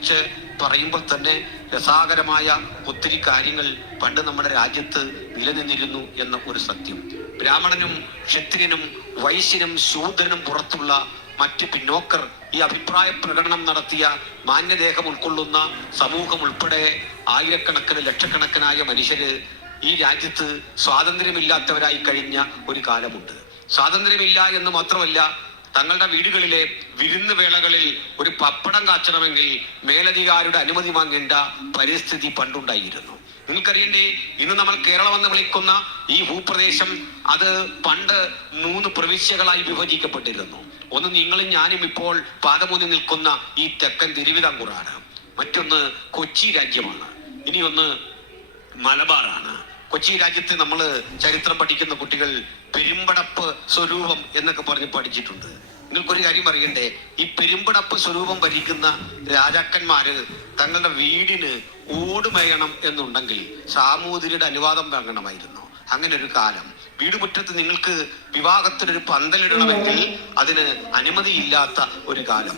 കുറിച്ച് പറയുമ്പോൾ തന്നെ രസാകരമായ ഒത്തിരി കാര്യങ്ങൾ പണ്ട് നമ്മുടെ രാജ്യത്ത് നിലനിന്നിരുന്നു എന്ന ഒരു സത്യം. ബ്രാഹ്മണനും ക്ഷത്രിയനും വൈശ്യനും ശൂദ്രനും പുറത്തുള്ള മറ്റ് പിന്നോക്കർ ഈ അഭിപ്രായ പ്രകടനം നടത്തിയ മാന്യദേഹം ഉൾക്കൊള്ളുന്ന സമൂഹം ഉൾപ്പെടെ ആയിരക്കണക്കിന് ലക്ഷക്കണക്കിനായ മനുഷ്യര് ഈ രാജ്യത്ത് സ്വാതന്ത്ര്യമില്ലാത്തവരായി കഴിഞ്ഞ ഒരു കാലമുണ്ട്. സ്വാതന്ത്ര്യമില്ല എന്ന് മാത്രമല്ല, തങ്ങളുടെ വീടുകളിലെ വിരുന്ന് വേളകളിൽ ഒരു പപ്പടം കാച്ചണമെങ്കിൽ മേലധികാരിയുടെ അനുമതി വാങ്ങേണ്ട പരിസ്ഥിതി പണ്ടുണ്ടായിരുന്നു. നിങ്ങൾക്കറിയണ്ടേ, ഇന്ന് നമ്മൾ കേരളം എന്ന് വിളിക്കുന്ന ഈ ഭൂപ്രദേശം അത് പണ്ട് 3 പ്രവിശ്യകളായി വിഭജിക്കപ്പെട്ടിരുന്നു. ഒന്ന് നിങ്ങളും ഞാനും ഇപ്പോൾ പാദമൂന്നി നിൽക്കുന്ന ഈ തെക്കൻ തിരുവിതാംകൂറാണ്. മറ്റൊന്ന് കൊച്ചി രാജ്യമാണ്. ഇനിയൊന്ന് മലബാറാണ്. കൊച്ചി രാജ്യത്ത് നമ്മൾ ചരിത്രം പഠിക്കുന്ന കുട്ടികൾ പെരുമ്പടപ്പ് സ്വരൂപം എന്നൊക്കെ പറഞ്ഞ് പഠിച്ചിട്ടുണ്ട്. നിങ്ങൾക്കൊരു കാര്യം അറിയണ്ടേ, ഈ പെരുമ്പടപ്പ് സ്വരൂപം ഭരിക്കുന്ന രാജാക്കന്മാര് തങ്ങളുടെ വീടിന് ഓടുമേയണം എന്നുണ്ടെങ്കിൽ സാമൂതിരിയുടെ അനുവാദം വാങ്ങണമായിരുന്നു. അങ്ങനെ ഒരു കാലം. വീടുമുറ്റത്ത് നിങ്ങൾക്ക് വിവാഹത്തിനൊരു പന്തലിടണമെങ്കിൽ അതിന് അനുമതിയില്ലാത്ത ഒരു കാലം.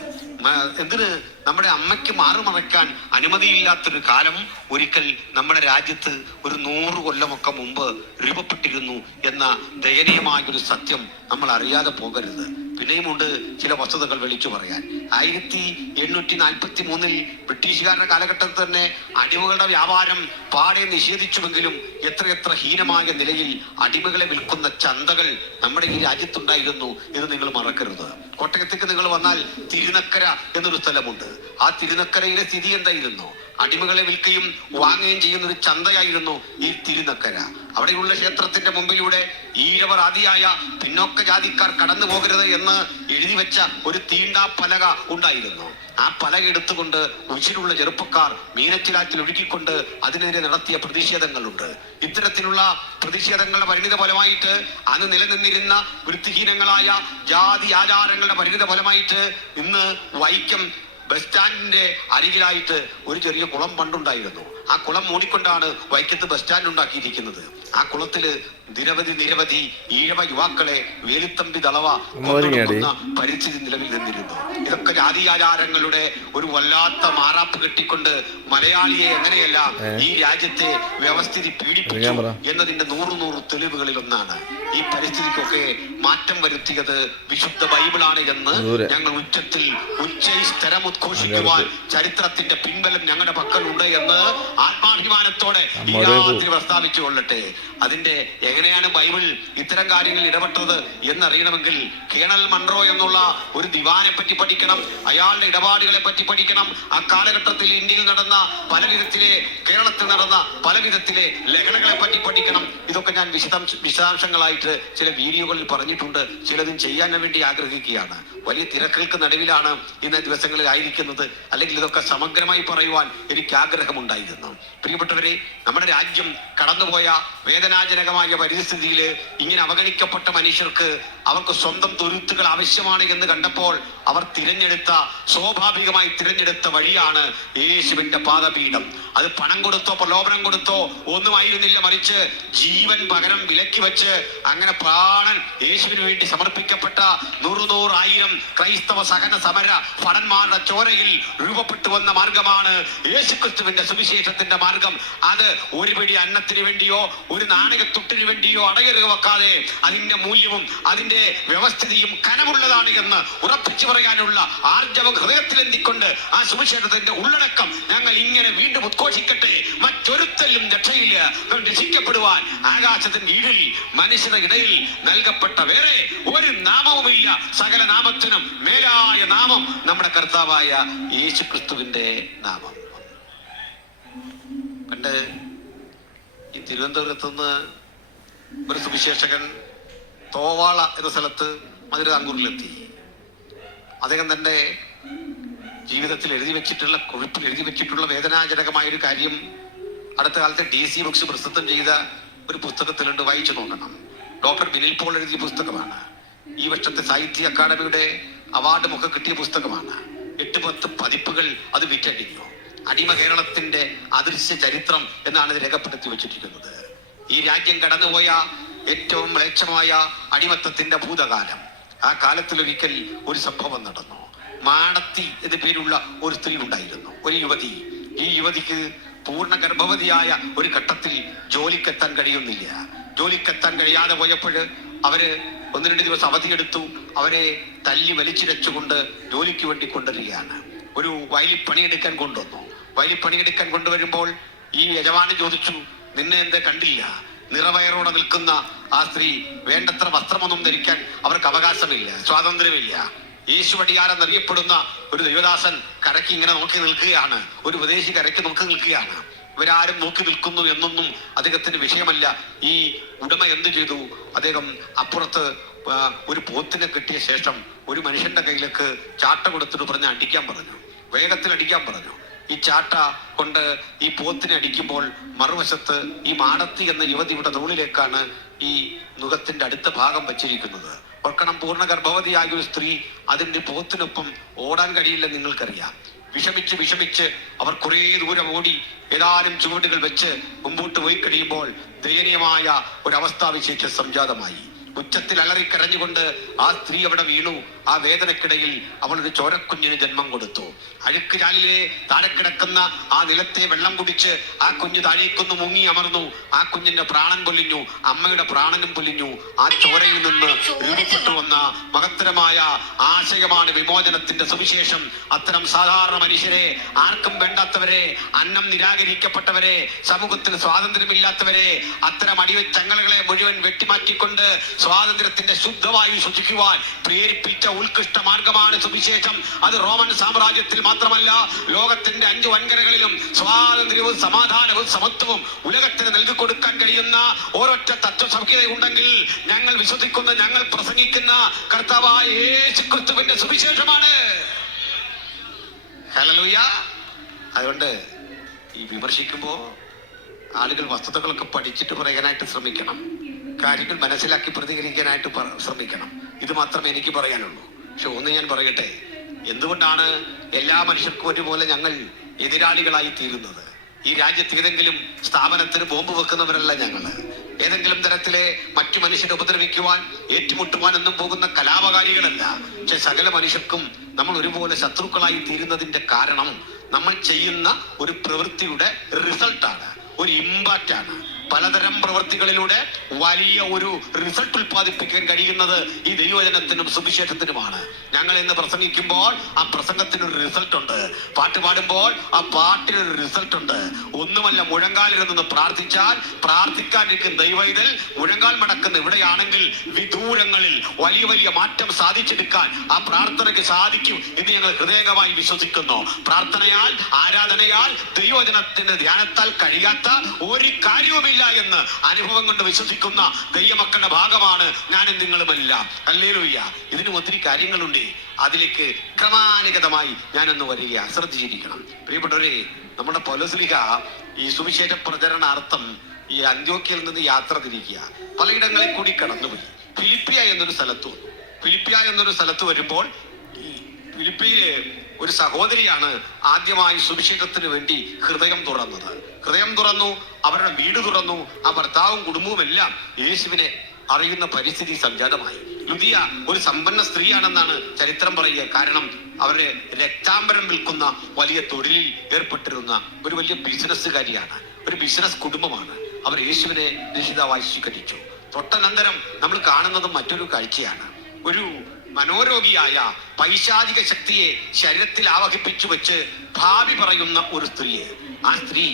എന്തിന് നമ്മുടെ അമ്മയ്ക്ക് മാറുമറയ്ക്കാൻ അനുമതിയില്ലാത്തൊരു കാലം ഒരിക്കൽ നമ്മുടെ രാജ്യത്ത് ഒരു 100 കൊല്ലമൊക്കെ മുമ്പ് രൂപപ്പെട്ടിരുന്നു എന്ന ദയനീയമായൊരു സത്യം നമ്മൾ അറിയാതെ പോകരുത്. പിന്നെയുമുണ്ട് ചില വസ്തുതകൾ വിളിച്ചു പറയാൻ. 1843 ബ്രിട്ടീഷുകാരുടെ കാലഘട്ടത്തിൽ തന്നെ അടിമകളുടെ വ്യാപാരം പാടെ നിഷേധിച്ചുവെങ്കിലും എത്രയെത്ര ഹീനമായ നിലയിൽ അടിമകളെ വിൽക്കുന്ന ചന്തകൾ നമ്മുടെ ഈ രാജ്യത്തുണ്ടായിരുന്നു എന്ന് നിങ്ങൾ മറക്കരുത്. കോട്ടയത്തേക്ക് നിങ്ങൾ വന്നാൽ തിരുനക്കര എന്നൊരു സ്ഥലമുണ്ട്. ആ തിരുനക്കരയിലെ സ്ഥിതി എന്തായിരുന്നു? അടിമകളെ വിൽക്കുകയും വാങ്ങുകയും ചെയ്യുന്ന ഒരു ചന്തയായിരുന്നു ഈ തിരുനക്കര. അവിടെയുള്ള ക്ഷേത്രത്തിന്റെ മുമ്പിലൂടെ ഈഴവർ ആദിയായ പിന്നോക്ക ജാതിക്കാർ കടന്നു പോകരുത് എന്ന് എഴുതി വെച്ച ഒരു തീണ്ടാ പലക ഉണ്ടായിരുന്നു. ആ പലക എടുത്തുകൊണ്ട് ഉച്ചിലുള്ള ചെറുപ്പക്കാർ മീനച്ചിലാറ്റിൽ ഒഴുകിക്കൊണ്ട് അതിനെതിരെ നടത്തിയ പ്രതിഷേധങ്ങളുണ്ട്. ഇത്തരത്തിലുള്ള പ്രതിഷേധങ്ങളുടെ പരിണിത ഫലമായിട്ട് അന്ന് നിലനിന്നിരുന്ന വൃത്തിഹീനങ്ങളായ ജാതി ആചാരങ്ങളുടെ പരിണിത ഫലമായിട്ട് ഇന്ന് വൈക്കം ബസ് സ്റ്റാൻഡിന്റെ അരികിലായിട്ട് ഒരു ചെറിയ കുളം പണ്ടുണ്ടായിരുന്നു. ആ കുളം മൂടിക്കൊണ്ടാണ് വൈക്കത്ത് ബസ് സ്റ്റാൻഡ് ഉണ്ടാക്കിയിരിക്കുന്നത്. ആ കുളത്തില് നിരവധി ഈഴവ യുവാക്കളെ വേലുത്തമ്പി ദളവ കൊന്നൊടുക്കുന്ന പരിസ്ഥിതി നിലവിൽ നിന്നിരുന്നു. ഇതൊക്കെ ജാതിയാചാരങ്ങളുടെ ഒരു വല്ലാത്ത മാറാപ്പ് കെട്ടിക്കൊണ്ട് മലയാളിയെ എങ്ങനെയല്ല ഈ രാജ്യത്തെ വ്യവസ്ഥിതി പീഡിപ്പിച്ചു എന്നതിന്റെ 100 തെളിവുകളിൽ ഒന്നാണ്. ഈ പരിസ്ഥിതിക്കൊക്കെ മാറ്റം വരുത്തിയത് വിശുദ്ധ ബൈബിളാണ് എന്ന് ഞങ്ങൾ ഉച്ചത്തിൽ ഉച്ചൈസ്തരം ഉദ്ഘോഷിക്കുവാൻ ചരിത്രത്തിന്റെ പിൻബലം ഞങ്ങളുടെ പക്കലുണ്ട് എന്ന് ആത്മാഭിമാനത്തോടെ ഈ രാത്രി പ്രസ്താവിച്ചു കൊള്ളട്ടെ. അതിന്റെ എങ്ങനെയാണ് ബൈബിൾ ഇത്തരം കാര്യങ്ങളിൽ ഇടപെട്ടത് എന്നറിയണമെങ്കിൽ കേണൽ മൺറോ എന്നുള്ള ഒരു ദിവാനെ പറ്റി പഠിക്കണം. അയാളുടെ ഇടപാടുകളെ പറ്റി പഠിക്കണം. ആ കാലഘട്ടത്തിൽ ഇന്ത്യയിൽ നടന്ന പലവിധത്തിലെ കേരളത്തിൽ നടന്ന പലവിധത്തിലെ ലഹളകളെ പറ്റി പഠിക്കണം. ഇതൊക്കെ ഞാൻ വിശദാംശങ്ങളായിട്ട് ചില വീഡിയോകളിൽ പറഞ്ഞിട്ടുണ്ട്. ചിലതും ചെയ്യാൻ വേണ്ടി ആഗ്രഹിക്കുകയാണ്. വലിയ തിരക്കുകൾക്ക് നടുവിലാണ് ഇന്ന ദിവസങ്ങളിൽ ആയിരിക്കുന്നത്. അല്ലെങ്കിൽ ഇതൊക്കെ സമഗ്രമായി പറയുവാൻ എനിക്ക് ആഗ്രഹമുണ്ടായിരുന്നു. പ്രിയപ്പെട്ടവരെ, നമ്മുടെ രാജ്യം കടന്നുപോയ വേദനാജനകമായ പരിസ്ഥിതിയിൽ ഇങ്ങനെ അവഗണിക്കപ്പെട്ട മനുഷ്യർക്ക് അവർക്ക് സ്വന്തം തുരുത്തുകൾ ആവശ്യമാണ് എന്ന് കണ്ടപ്പോൾ അവർ സ്വാഭാവികമായി തിരഞ്ഞെടുത്ത വഴിയാണ് യേശുവിന്റെ പാദപീഠം. അത് പണം കൊടുത്തോ പ്രലോഭനം കൊടുത്തോ ഒന്നുമായിരുന്നില്ല, മറിച്ച് ജീവൻ പകരം വിലക്കി വെച്ച് അങ്ങനെ പ്രാണൻ യേശുവിന് വേണ്ടി സമർപ്പിക്കപ്പെട്ട 100,000 ക്രൈസ്തവ സഹന സമര ഭടന്മാരുടെ ചോരയിൽ രൂപപ്പെട്ടു വന്ന മാർഗമാണ് യേശുക്രിസ്തുവിന്റെ സുവിശേഷത്തിന്റെ മാർഗം. അത് ഒരു പിടി അന്നത്തിന് വേണ്ടിയോ ഒരു നാണയത്തുട്ടിന് വേണ്ടിയോ അടയരുക വെക്കാതെ അതിന്റെ മൂല്യവും അതിന്റെ വ്യവസ്ഥിതിയും കനമുള്ളതാണ് എന്ന് ഉറപ്പിച്ചു പറയാനുള്ള ആർജവം ഹൃദയത്തിലെന്തിക്കൊണ്ട് ആ സുവിശേഷത്തിന്റെ ഉള്ളടക്കം ഞങ്ങൾ ഇങ്ങനെ വീണ്ടും ഉദ്ഘോഷിക്കട്ടെ. മറ്റൊരുത്തലും രക്ഷയില്ല. രക്ഷിക്കപ്പെടുവാൻ ആകാശത്തിന്റെ കീഴിൽ മനുഷ്യരുടെ ഇടയിൽ നൽകപ്പെട്ട വേറെ ഒരു നാമവുമില്ല. സകല നാമത്തിനും മേലായ നാമം നമ്മുടെ കർത്താവായ യേശു ക്രിസ്തുവിന്റെ നാമം. പണ്ട് ഈ തിരുവനന്തപുരത്ത് നിന്ന് ഒരു സുവിശേഷകൻ തോവാള എന്ന സ്ഥലത്ത് മധുരതാങ്കൂറിലെത്തി. അദ്ദേഹം തന്റെ ജീവിതത്തിൽ കുറിപ്പിൽ എഴുതി വെച്ചിട്ടുള്ള വേദനാജനകമായ ഒരു കാര്യം അടുത്ത കാലത്ത് DC ബുക്സ് പ്രസിദ്ധം ചെയ്ത ഒരു പുസ്തകത്തിലുണ്ട്. വായിച്ചു നോക്കണം. ഡോക്ടർ ബിനിൽ പോൾ എഴുതിയ പുസ്തകമാണ്. ഈ വർഷത്തെ സാഹിത്യ അക്കാദമിയുടെ അവാർഡും ഒക്കെ കിട്ടിയ പുസ്തകമാണ്. 8-10 പതിപ്പുകൾ അത് വിറ്റഴിഞ്ഞു. അടിമ കേരളത്തിന്റെ അദൃശ്യ ചരിത്രം എന്നാണ് ഇത് രേഖപ്പെടുത്തി വെച്ചിരിക്കുന്നത്. ഈ രാജ്യം കടന്നുപോയ ഏറ്റവും മ്ലേച്ഛമായ അടിമത്തത്തിന്റെ ഭൂതകാലം. ആ കാലത്തിലൊരിക്കൽ ഒരു സംഭവം നടന്നു. മാടത്തി എന്ന പേരുള്ള ഒരു സ്ത്രീ ഉണ്ടായിരുന്നു, ഒരു യുവതി. ഈ യുവതിക്ക് പൂർണ്ണ ഗർഭവതിയായ ഒരു ഘട്ടത്തിൽ ജോലിക്കെത്താൻ കഴിയുന്നില്ല. ജോലിക്കെത്താൻ കഴിയാതെ പോയപ്പോൾ അവര് 1-2 ദിവസം അവധിയെടുത്തു. അവരെ തല്ലി വലിച്ചിരച്ചുകൊണ്ട് ജോലിക്ക് വേണ്ടി കൊണ്ടുവരികയാണ്. ഒരു വയലിൽ പണിയെടുക്കാൻ കൊണ്ടുവന്നു. വയലിൽ പണിയെടുക്കാൻ കൊണ്ടുവരുമ്പോൾ ഈ യജമാനൻ ചോദിച്ചു, നിന്നെ എന്താ കണ്ടില്ല? നിറവയറോടെ നിൽക്കുന്ന ആ സ്ത്രീ, വേണ്ടത്ര വസ്ത്രമൊന്നും ധരിക്കാൻ അവർക്ക് അവകാശമില്ല, സ്വാതന്ത്ര്യമില്ല. യേശുവടിയാരെന്നറിയപ്പെടുന്ന ഒരു ദൈവദാസൻ കരയ്ക്ക് ഇങ്ങനെ നോക്കി നിൽക്കുകയാണ്. ഒരു ഉപദേശി കരയ്ക്ക് നോക്കി നിൽക്കുകയാണ്. ഇവരാരും നോക്കി നിൽക്കുന്നു എന്നൊന്നും അദ്ദേഹത്തിന് വിഷയമല്ല. ഈ ഉടമ എന്ത് ചെയ്തു? അദ്ദേഹം അപ്പുറത്ത് ഒരു പോത്തിനെ കെട്ടിയ ശേഷം ഒരു മനുഷ്യന്റെ കയ്യിലേക്ക് ചാട്ട കൊടുത്തിട്ട് പറഞ്ഞ് അടിക്കാൻ പറഞ്ഞു, വേഗത്തിൽ അടിക്കാൻ പറഞ്ഞു. ഈ ചാട്ട കൊണ്ട് ഈ പോത്തിനെ അടിക്കുമ്പോൾ മറുവശത്ത് ഈ മാടത്തി എന്ന യുവതിയുടെ തോളിലേക്കാണ് ഈ നുകത്തിന്റെ അടുത്ത ഭാഗം വച്ചിരിക്കുന്നത്. ഓർക്കണം, പൂർണ്ണ ഗർഭവതിയായ ഒരു സ്ത്രീ അതിന്റെ പോത്തിനൊപ്പം ഓടാൻ കഴിയില്ല, നിങ്ങൾക്കറിയാം. വിഷമിച്ച് അവർ കുറെ ദൂരം ഓടി ഏതാനും ചുവടുകൾ വെച്ച് മുമ്പോട്ട് പോയി കഴിയുമ്പോൾ ദയനീയമായ ഒരു അവസ്ഥാവിശേഷം സംജാതമായി. ഉച്ചത്തിൽ അലറിക്കരഞ്ഞുകൊണ്ട് ആ സ്ത്രീ അവിടെ വീണു. ആ വേദനക്കിടയിൽ അവൾ ഒരു ചോരക്കുഞ്ഞിന് ജന്മം കൊടുത്തു. അഴുക്ക് ചാലിലെ താഴെ കിടക്കുന്ന ആ നിലത്തെ വെള്ളം കുടിച്ച് ആ കുഞ്ഞ് താഴേക്കൊന്ന് മുങ്ങി അമർന്നു. ആ കുഞ്ഞിന്റെ പ്രാണൻ പൊലിഞ്ഞു, അമ്മയുടെ പ്രാണനും പൊലിഞ്ഞു. ആ ചോരയിൽ നിന്ന് രൂപപ്പെട്ടു വന്ന മഹത്തരമായ ആശയമാണ് വിമോചനത്തിന്റെ സുവിശേഷം. അത്തരം സാധാരണ മനുഷ്യരെ, ആർക്കും വേണ്ടാത്തവരെ, അന്നം നിരാകരിക്കപ്പെട്ടവരെ, സമൂഹത്തിൽ സ്വാതന്ത്ര്യമില്ലാത്തവരെ, അത്തരം അടിവച്ചങ്ങളെ മുഴുവൻ വെട്ടിമാറ്റിക്കൊണ്ട് സ്വാതന്ത്ര്യത്തിന്റെ ശുദ്ധവായു ശ്വസിക്കുവാൻ പ്രേരിപ്പിച്ച ഉത്കൃഷ്ട മാർഗമാണ് സുവിശേഷം. അത് റോമൻ സാമ്രാജ്യത്തിൽ മാത്രമല്ല, ലോകത്തിന്റെ 5 വൻകരകളിലും സ്വാതന്ത്ര്യവും സമാധാനവും സമത്വവും ഉലകത്തിന് നൽകിക്കൊടുക്കാൻ കഴിയുന്ന ഒരൊറ്റ തത്വസംഹിതയുണ്ടെങ്കിൽ ഞങ്ങൾ വിശ്വസിക്കുന്ന, ഞങ്ങൾ പ്രസംഗിക്കുന്ന കർത്താവായ യേശുക്രിസ്തുവിന്റെ സുവിശേഷമാണ്. ഹല്ലേലൂയ. അതുകൊണ്ട് ഈ വിമർശിക്കുമ്പോ ആളുകൾ വസ്തുതകളൊക്കെ പഠിച്ചിട്ട് പറയാനായിട്ട് ശ്രമിക്കണം, കാര്യങ്ങൾ മനസ്സിലാക്കി പ്രതികരിക്കാനായിട്ട് ശ്രമിക്കണം. ഇത് മാത്രമേ എനിക്ക് പറയാനുള്ളൂ. പക്ഷെ ഒന്ന് ഞാൻ പറയട്ടെ, എന്തുകൊണ്ടാണ് എല്ലാ മനുഷ്യർക്കും ഒരുപോലെ ഞങ്ങൾ എതിരാളികളായി തീരുന്നത്? ഈ രാജ്യത്ത് ഏതെങ്കിലും സ്ഥാപനത്തിന് ബോംബ് വെക്കുന്നവരല്ല ഞങ്ങൾ. ഏതെങ്കിലും തരത്തിലെ മറ്റു മനുഷ്യരെ ഉപദ്രവിക്കുവാൻ, ഏറ്റുമുട്ടുവാൻ ഒന്നും പോകുന്ന കലാപകാരികളല്ല. പക്ഷെ സകല മനുഷ്യർക്കും നമ്മൾ ഒരുപോലെ ശത്രുക്കളായി തീരുന്നതിന്റെ കാരണം നമ്മൾ ചെയ്യുന്ന ഒരു പ്രവൃത്തിയുടെ റിസൾട്ടാണ്, ഒരു ഇമ്പാക്റ്റ് ആണ്. പലതരം പ്രവൃത്തികളിലൂടെ വലിയ ഒരു റിസൾട്ട് ഉൽപ്പാദിപ്പിക്കാൻ കഴിയുന്നത് ഈ ദൈവവചനത്തിനും സുവിശേഷത്തിനുമാണ്. ഞങ്ങൾ ഇന്ന് പ്രസംഗിക്കുമ്പോൾ ആ പ്രസംഗത്തിനൊരു റിസൾട്ട് ഉണ്ട്, പാട്ട് പാടുമ്പോൾ ആ പാട്ടിനൊരു റിസൾട്ട് ഉണ്ട്. ഒന്നുമല്ല, മുഴങ്കാലിരുന്ന് പ്രാർത്ഥിച്ചാൽ പ്രാർത്ഥിക്കാനിരിക്കുന്ന ദൈവൈതൽ മുഴങ്കാൽ മടക്കുന്ന ഇവിടെയാണെങ്കിൽ വിദൂരങ്ങളിൽ വലിയ വലിയ മാറ്റം സാധിച്ചെടുക്കാൻ ആ പ്രാർത്ഥനയ്ക്ക് സാധിക്കും എന്ന് ഞങ്ങൾ ഹൃദയംഗമായി വിശ്വസിക്കുന്നു. പ്രാർത്ഥനയാൽ, ആരാധനയാൽ, ദൈവവചനത്തിന്റെ ധ്യാനത്താൽ കഴിയാത്ത ഒരു കാര്യവുമില്ല എന്ന് അനുഭവം കൊണ്ട് വിശ്വസിക്കുന്ന ദൈവമക്കളുടെ ഭാഗമാണ് ഞാനും നിങ്ങളുമെല്ലാം. ഹല്ലേലൂയ. ഇതിനും ഒത്തിരി കാര്യങ്ങളുണ്ട്. അതിലേക്ക് ക്രമാനുഗതമായി ഞാനൊന്ന് വരിക, ശ്രദ്ധിച്ചിരിക്കണം. പ്രിയപ്പെട്ടവരെ, നമ്മുടെ പൗലോസ്ലീഹ ഈ സുവിശേഷ പ്രചരണാർത്ഥം ഈ അന്ത്യോക്യയിൽ നിന്ന് യാത്ര തിരിക്കുക, പലയിടങ്ങളിൽ കൂടി കടന്നുപോയി. ഫിലിപ്പിയ എന്നൊരു സ്ഥലത്ത് വന്നു. ഫിലിപ്പിയ എന്നൊരു സ്ഥലത്ത് വരുമ്പോൾ ഈ ഫിലിപ്പിയിലെ ഒരു സഹോദരിയാണ് ആദ്യമായി സുവിശേഷത്തിന് വേണ്ടി ഹൃദയം തുറന്നു. അവരുടെ വീട് തുറന്നു. ആ ഭർത്താവും കുടുംബവും എല്ലാം യേശുവിനെ അറിയുന്ന പരിസ്ഥിതി സംജാതമായി. ലുദിയ ഒരു സമ്പന്ന സ്ത്രീയാണെന്നാണ് ചരിത്രം പറയുക. കാരണം അവരെ രക്താംബരം വിൽക്കുന്ന വലിയ തൊഴിലിൽ ഏർപ്പെട്ടിരുന്ന ഒരു വലിയ ബിസിനസ്സുകാരിയാണ്, ഒരു ബിസിനസ് കുടുംബമാണ്. അവർ യേശുവിനെ രക്ഷിതാവായി സ്വീകരിച്ചു. തൊട്ടനന്തരം നമ്മൾ കാണുന്നത് മറ്റൊരു കാഴ്ചയാണ്. ഒരു മനോരോഗിയായ പൈശാചിക ശക്തിയെ ശരീരത്തിൽ ആവഹിപ്പിച്ചു വെച്ച് ഭാവി പറയുന്ന ഒരു സ്ത്രീയെ, ആ സ്ത്രീ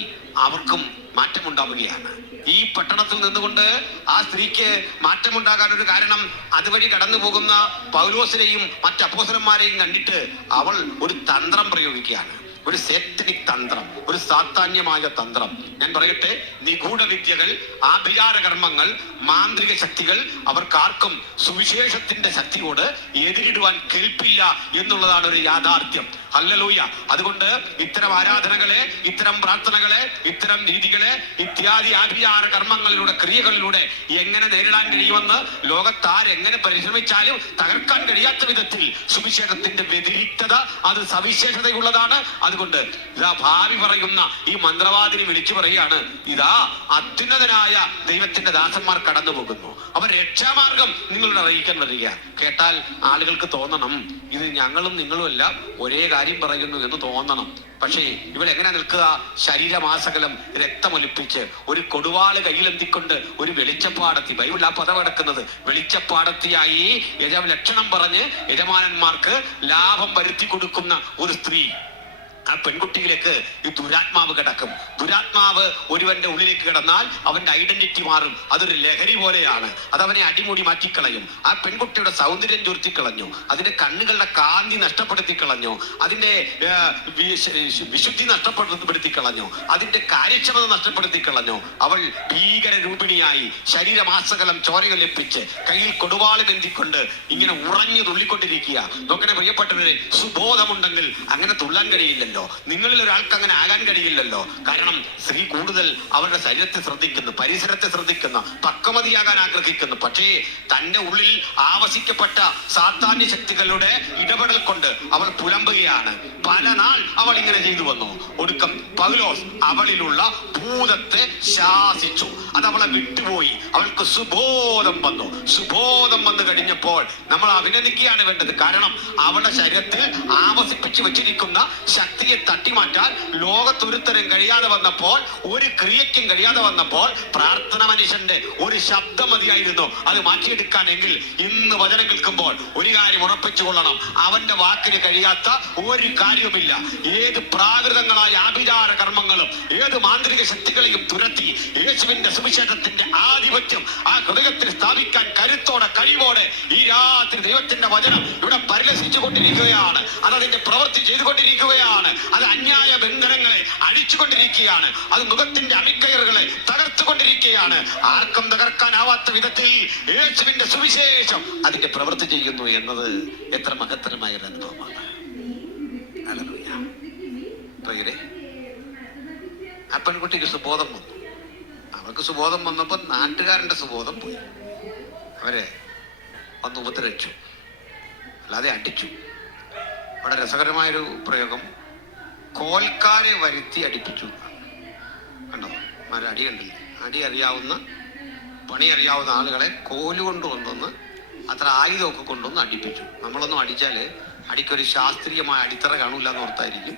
അവർക്കും മാറ്റമുണ്ടാവുകയാണ്. ഈ പട്ടണത്തിൽ നിന്നുകൊണ്ട് ആ സ്ത്രീക്ക് മാറ്റമുണ്ടാകാൻ ഒരു കാരണം, അതുവഴി കടന്നു പോകുന്ന പൗലോസിനെയും മറ്റ് അപ്പോസ്തലന്മാരെയും കണ്ടിട്ട് അവൾ ഒരു തന്ത്രം പ്രയോഗിക്കുകയാണ്. ഒരു സേറ്റനിക് തന്ത്രം, ഒരു സാത്താന്യമായ തന്ത്രം. ഞാൻ പറയട്ടെ, നിഗൂഢ വിദ്യകൾ, ആഭിചാര കർമ്മങ്ങൾ, മാന്ത്രിക ശക്തികൾ അവർക്കാർക്കും സുവിശേഷത്തിന്റെ ശക്തിയോട് എതിരിടുവാൻ കെൽപ്പില്ല എന്നുള്ളതാണ് ഒരു യാഥാർത്ഥ്യം. ഹല്ലേലൂയ. അതുകൊണ്ട് ഇത്തരം ആരാധനകളെ, ഇത്തരം പ്രാർത്ഥനകളെ, ഇത്തരം രീതികളെ, ഇത്യാദി ആഭിചാര കർമ്മങ്ങളിലൂടെ, ക്രിയകളിലൂടെ എങ്ങനെ നേരിടാൻ കഴിയുമെന്ന് ലോകത്താരെങ്ങനെ പരിശ്രമിച്ചാലും തകർക്കാൻ കഴിയാത്ത വിധത്തിൽ സുവിശേഷത്തിന്റെ വ്യതിരിക്തത അത് സവിശേഷതയുള്ളതാണ്. അതുകൊണ്ട് ഇതാ ഭാവി പറയുന്ന ഈ മന്ത്രവാദിനി വിളിച്ചു പറയുകയാണ്, ഇതാ അത്യുന്നതനായ ദൈവത്തിന്റെ ദാസന്മാർ കടന്നു പോകുന്നു, അവർ രക്ഷാമാർഗം നിങ്ങളോട് അറിയിക്കാൻ വരിക. കേട്ടാൽ ആളുകൾക്ക് തോന്നണം ഇത് ഞങ്ങളും നിങ്ങളുമല്ല ഒരേ കാര്യം പറയുന്നു എന്ന് തോന്നണം. പക്ഷേ ഇവളെങ്ങനെ നിൽക്കുക? ശരീരമാസകലം രക്തമൊലിപ്പിച്ച് ഒരു കൊടുവാള് കയ്യിലെത്തിക്കൊണ്ട് ഒരു വെളിച്ചപ്പാടത്തി, ബൈബിൾ ആ പദം എടുക്കുന്നത്, വെളിച്ചപ്പാടത്തിയായി ലക്ഷണം പറഞ്ഞ് യജമാനന്മാർക്ക് ലാഭം വരുത്തി കൊടുക്കുന്ന ഒരു സ്ത്രീ. ആ പെൺകുട്ടിയിലേക്ക് ഈ ദുരാത്മാവ് കിടക്കും. ദുരാത്മാവ് ഒരുവന്റെ ഉള്ളിലേക്ക് കിടന്നാൽ അവന്റെ ഐഡന്റിറ്റി മാറും. അതൊരു ലഹരി പോലെയാണ്. അത് അവനെ അടിമുടി മാറ്റിക്കളയും. ആ പെൺകുട്ടിയുടെ സൗന്ദര്യം ചുരുത്തിക്കളഞ്ഞു, അതിന്റെ കണ്ണുകളുടെ കാന്തി നഷ്ടപ്പെടുത്തി കളഞ്ഞു, അതിന്റെ വിശുദ്ധി നഷ്ടപ്പെടുത്തി കളഞ്ഞു, അതിന്റെ കാര്യക്ഷമത നഷ്ടപ്പെടുത്തി കളഞ്ഞു. അവൾ ഭീകര രൂപിണിയായി ശരീരമാസകലം ചോരയൊലിപ്പിച്ച് കയ്യിൽ കൊടുവാള് ബന്ധിക്കൊണ്ട് ഇങ്ങനെ ഉറഞ്ഞു തുള്ളിക്കൊണ്ടിരിക്കുക. നോക്കണേ പ്രിയപ്പെട്ടവരെ, സുബോധമുണ്ടെങ്കിൽ അങ്ങനെ തുള്ളാൻ കഴിയില്ലല്ലോ. നിങ്ങളിൽ ഒരാൾക്ക് അങ്ങനെ ആകാൻ കഴിയില്ലല്ലോ. കാരണം സ്ത്രീ കൂടുതൽ അവരുടെ ശരീരത്തെ ശ്രദ്ധിക്കുന്നു, പരിസരത്തെ ശ്രദ്ധിക്കുന്നു, പക്വമതിയാകാൻ ആഗ്രഹിക്കുന്നു. പക്ഷേ തന്റെ ഉള്ളിൽ ആവശിക്കപ്പെട്ട സാത്താന്യ ശക്തികളുടെ ഇടപെടൽ കൊണ്ട് അവൾ പുലമ്പുകയാണ്. പല നാൾ അവൾ ഇങ്ങനെ ചെയ്തു വന്നു. ഒടുക്കം പൗലോസ് അവളിലുള്ള ഭൂതത്തെ ശാസിച്ചു. അത് അവളെ വിട്ടുപോയി. അവൾക്ക് സുബോധം വന്നു. സുബോധം വന്നു കഴിഞ്ഞപ്പോൾ നമ്മൾ അഭിനന്ദിക്കുകയാണ് വേണ്ടത്. കാരണം അവളുടെ ശരീരത്തിൽ ആവസിപ്പിച്ചു വെച്ചിരിക്കുന്ന ശക്തിയെ തട്ടിമാറ്റാൻ ലോകത്തൊരുത്തരം കഴിയാതെ വന്നപ്പോൾ, ഒരു ക്രിയയ്ക്കും കഴിയാതെ വന്നപ്പോൾ പ്രാർത്ഥന മനുഷ്യന്റെ ഒരു ശബ്ദം മതിയായിരുന്നു അത് മാറ്റിയെടുക്കാനെങ്കിൽ. ഇന്ന് വചനം കേൾക്കുമ്പോൾ ഒരു കാര്യം ഉറപ്പിച്ചു കൊള്ളണം, അവന്റെ വാക്കിന് കഴിയാത്ത ഒരു കാര്യവുമില്ല. ഏത് പ്രാകൃതങ്ങളായ ആഭിചാര കർമ്മങ്ങളും ഏത് മാന്ത്രിക ശക്തികളെയും തുരത്തി യേശുവിന്റെ സുവിശേഷത്തിന്റെ ആധിപത്യം ആ ഹൃദയത്തിൽ സ്ഥാപിക്കാൻ കരുത്തോടെ കഴിവോടെ ഈ രാത്രി ദൈവത്തിന്റെ വചനം ഇവിടെ പരിലസിച്ചു കൊണ്ടിരിക്കുകയാണ്. അതതിന്റെ പ്രവൃത്തി ചെയ്തുകൊണ്ടിരിക്കുകയാണ്. അത് അന്യായ ബന്ധനങ്ങളെ അഴിച്ചുകൊണ്ടിരിക്കുകയാണ്. അത് മുഖത്തിന്റെ അമിക്കയറുകളെ തകർത്തുകൊണ്ടിരിക്കുകയാണ്. ആർക്കും തകർക്കാനാവാത്ത വിധത്തിൽ യേശുവിന്റെ സുവിശേഷം അതിന്റെ പ്രവൃത്തി ചെയ്യുന്നു എന്നത് എത്ര മഹത്തരമായ ഒരു അനുഭവമാണ്. ആ പെൺകുട്ടിക്ക് സുബോധം വന്നു. അവർക്ക് സുബോധം വന്നപ്പോ നാട്ടുകാരന്റെ സുബോധം പോയി. അവരെ വന്ന് ഉപദ്രവിച്ചു, അല്ലാതെ അടിച്ചു. അവിടെ രസകരമായൊരു പ്രയോഗം, കോൽക്കാരെ വരുത്തി അടിപ്പിച്ചു. കണ്ടോ, അടി കണ്ടില്ലേ? അടി അറിയാവുന്ന, പണി അറിയാവുന്ന ആളുകളെ കോലുകൊണ്ട് കൊണ്ടുവന്ന് അത്ര ആയുധമൊക്കെ കൊണ്ടുവന്ന് അടിപ്പിച്ചു. നമ്മളൊന്നും അടിച്ചാല് അടിക്കൊരു ശാസ്ത്രീയമായ അടിത്തറ കാണൂല എന്ന് ഓർത്തായിരിക്കും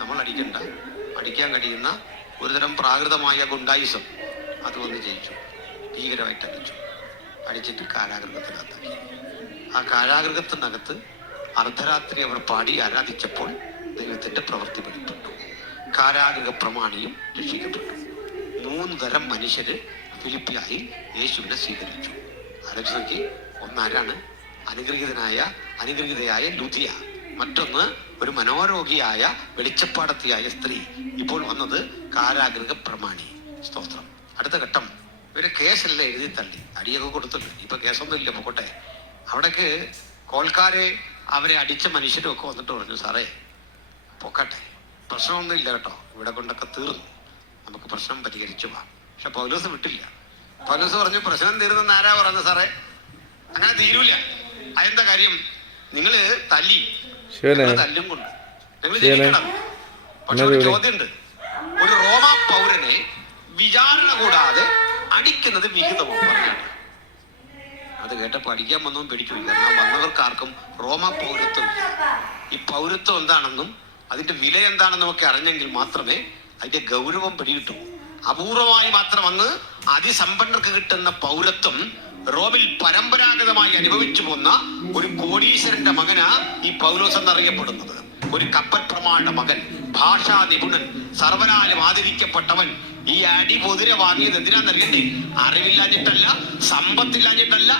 നമ്മൾ അടിക്കണ്ട. അടിക്കാൻ കഴിയുന്ന ഒരുതരം പ്രാകൃതമായ ഗുണ്ടായുസം അത് വന്ന് ജയിച്ചു. ഭീകരമായിട്ട് അടിച്ചു. അടിച്ചിട്ട് കാരാഗൃഹത്തിനകത്താക്കി. ആ കാരാഗൃഹത്തിനകത്ത് അർദ്ധരാത്രി അവർ പാടി ആരാധിച്ചപ്പോൾ ദൈവത്തിന്റെ പ്രവൃത്തി വെളിപ്പെട്ടു. കാരാഗൃഹ പ്രമാണിയും രക്ഷിക്കപ്പെട്ടു. 3 തരം മനുഷ്യര് ഫിലിപ്പിയായി യേശുവിനെ സ്വീകരിച്ചു. ആലോചിച്ച് നോക്കി. ഒന്നാരാണ്? അനുഗ്രഹീതയായ ലുദിയ. മറ്റൊന്ന് ഒരു മനോരോഗിയായ വെളിച്ചപ്പാടത്തിയായ സ്ത്രീ. ഇപ്പോൾ വന്നത് കാരാഗൃഹ പ്രമാണി. സ്തോത്രം. അടുത്ത ഘട്ടം, ഇവര് കേസല്ല എഴുതി തള്ളി, അടിയൊക്കെ കൊടുത്തില്ല. ഇപ്പൊ കേസൊന്നും ഇല്ല, പോട്ടെ. അവിടേക്ക് കോൽക്കാരെ അവരെ അടിച്ച മനുഷ്യരും ഒക്കെ വന്നിട്ട് പറഞ്ഞു, സാറേ പൊക്കട്ടെ, പ്രശ്നമൊന്നും ഇല്ല കേട്ടോ, ഇവിടെ കൊണ്ടൊക്കെ തീർന്നു, നമുക്ക് പ്രശ്നം പരിഹരിച്ചു പോവാം. പക്ഷെ പൗലോസ് വിട്ടില്ല. പൗലോസ് പറഞ്ഞു, പ്രശ്നം തീർന്നെന്ന് ആരാ പറഞ്ഞ സാറേ? അങ്ങനെ തീരൂല. അതെന്താ കാര്യം? നിങ്ങള് തല്ലി, തല്ലും കൊണ്ട് നിങ്ങൾ ജയിക്കണം. പക്ഷെ ഒരു ചോദ്യമുണ്ട്. ഒരു റോമാ പൗരനെ വിചാരണ കൂടാതെ അടിക്കുന്നത് വിഹിതമോ? പറഞ്ഞു. അത് കേട്ടപ്പോ അടിക്കാൻ വന്നവൻ പേടിച്ചു. കാരണം വന്നവർക്ക് ആർക്കും റോമാ പൗരത്വം ഇല്ല. ഈ പൗരത്വം എന്താണെന്നും അതിന്റെ വില എന്താണെന്നും ഒക്കെ അറിഞ്ഞെങ്കിൽ മാത്രമേ അതിന്റെ ഗൗരവം പിടികിട്ടൂ. അപൂർവമായി മാത്രം വന്ന് അതിസമ്പന്നർക്ക് കിട്ടുന്ന പൗരത്വം റോമിൽ പരമ്പരാഗതമായി അനുഭവിച്ചു പോന്ന ഒരു കോടീശ്വരന്റെ മകനാ ഈ പൗലോസ് എന്നറിയപ്പെടുന്നത്. ഒരു കപ്പൽ പ്രമാണിയുടെ മകൻ, ഭാഷാ നിപുണൻ, സർവനാലും ആദരിക്കപ്പെട്ടവൻ ഈ അടി പൊതിരെ വാങ്ങിയത് എന്തിനാന്നറിയണ്ടേ? അറിവില്ലാഞ്ഞിട്ടല്ല, സമ്പത്തില്ലാഞ്ഞിട്ടല്ല,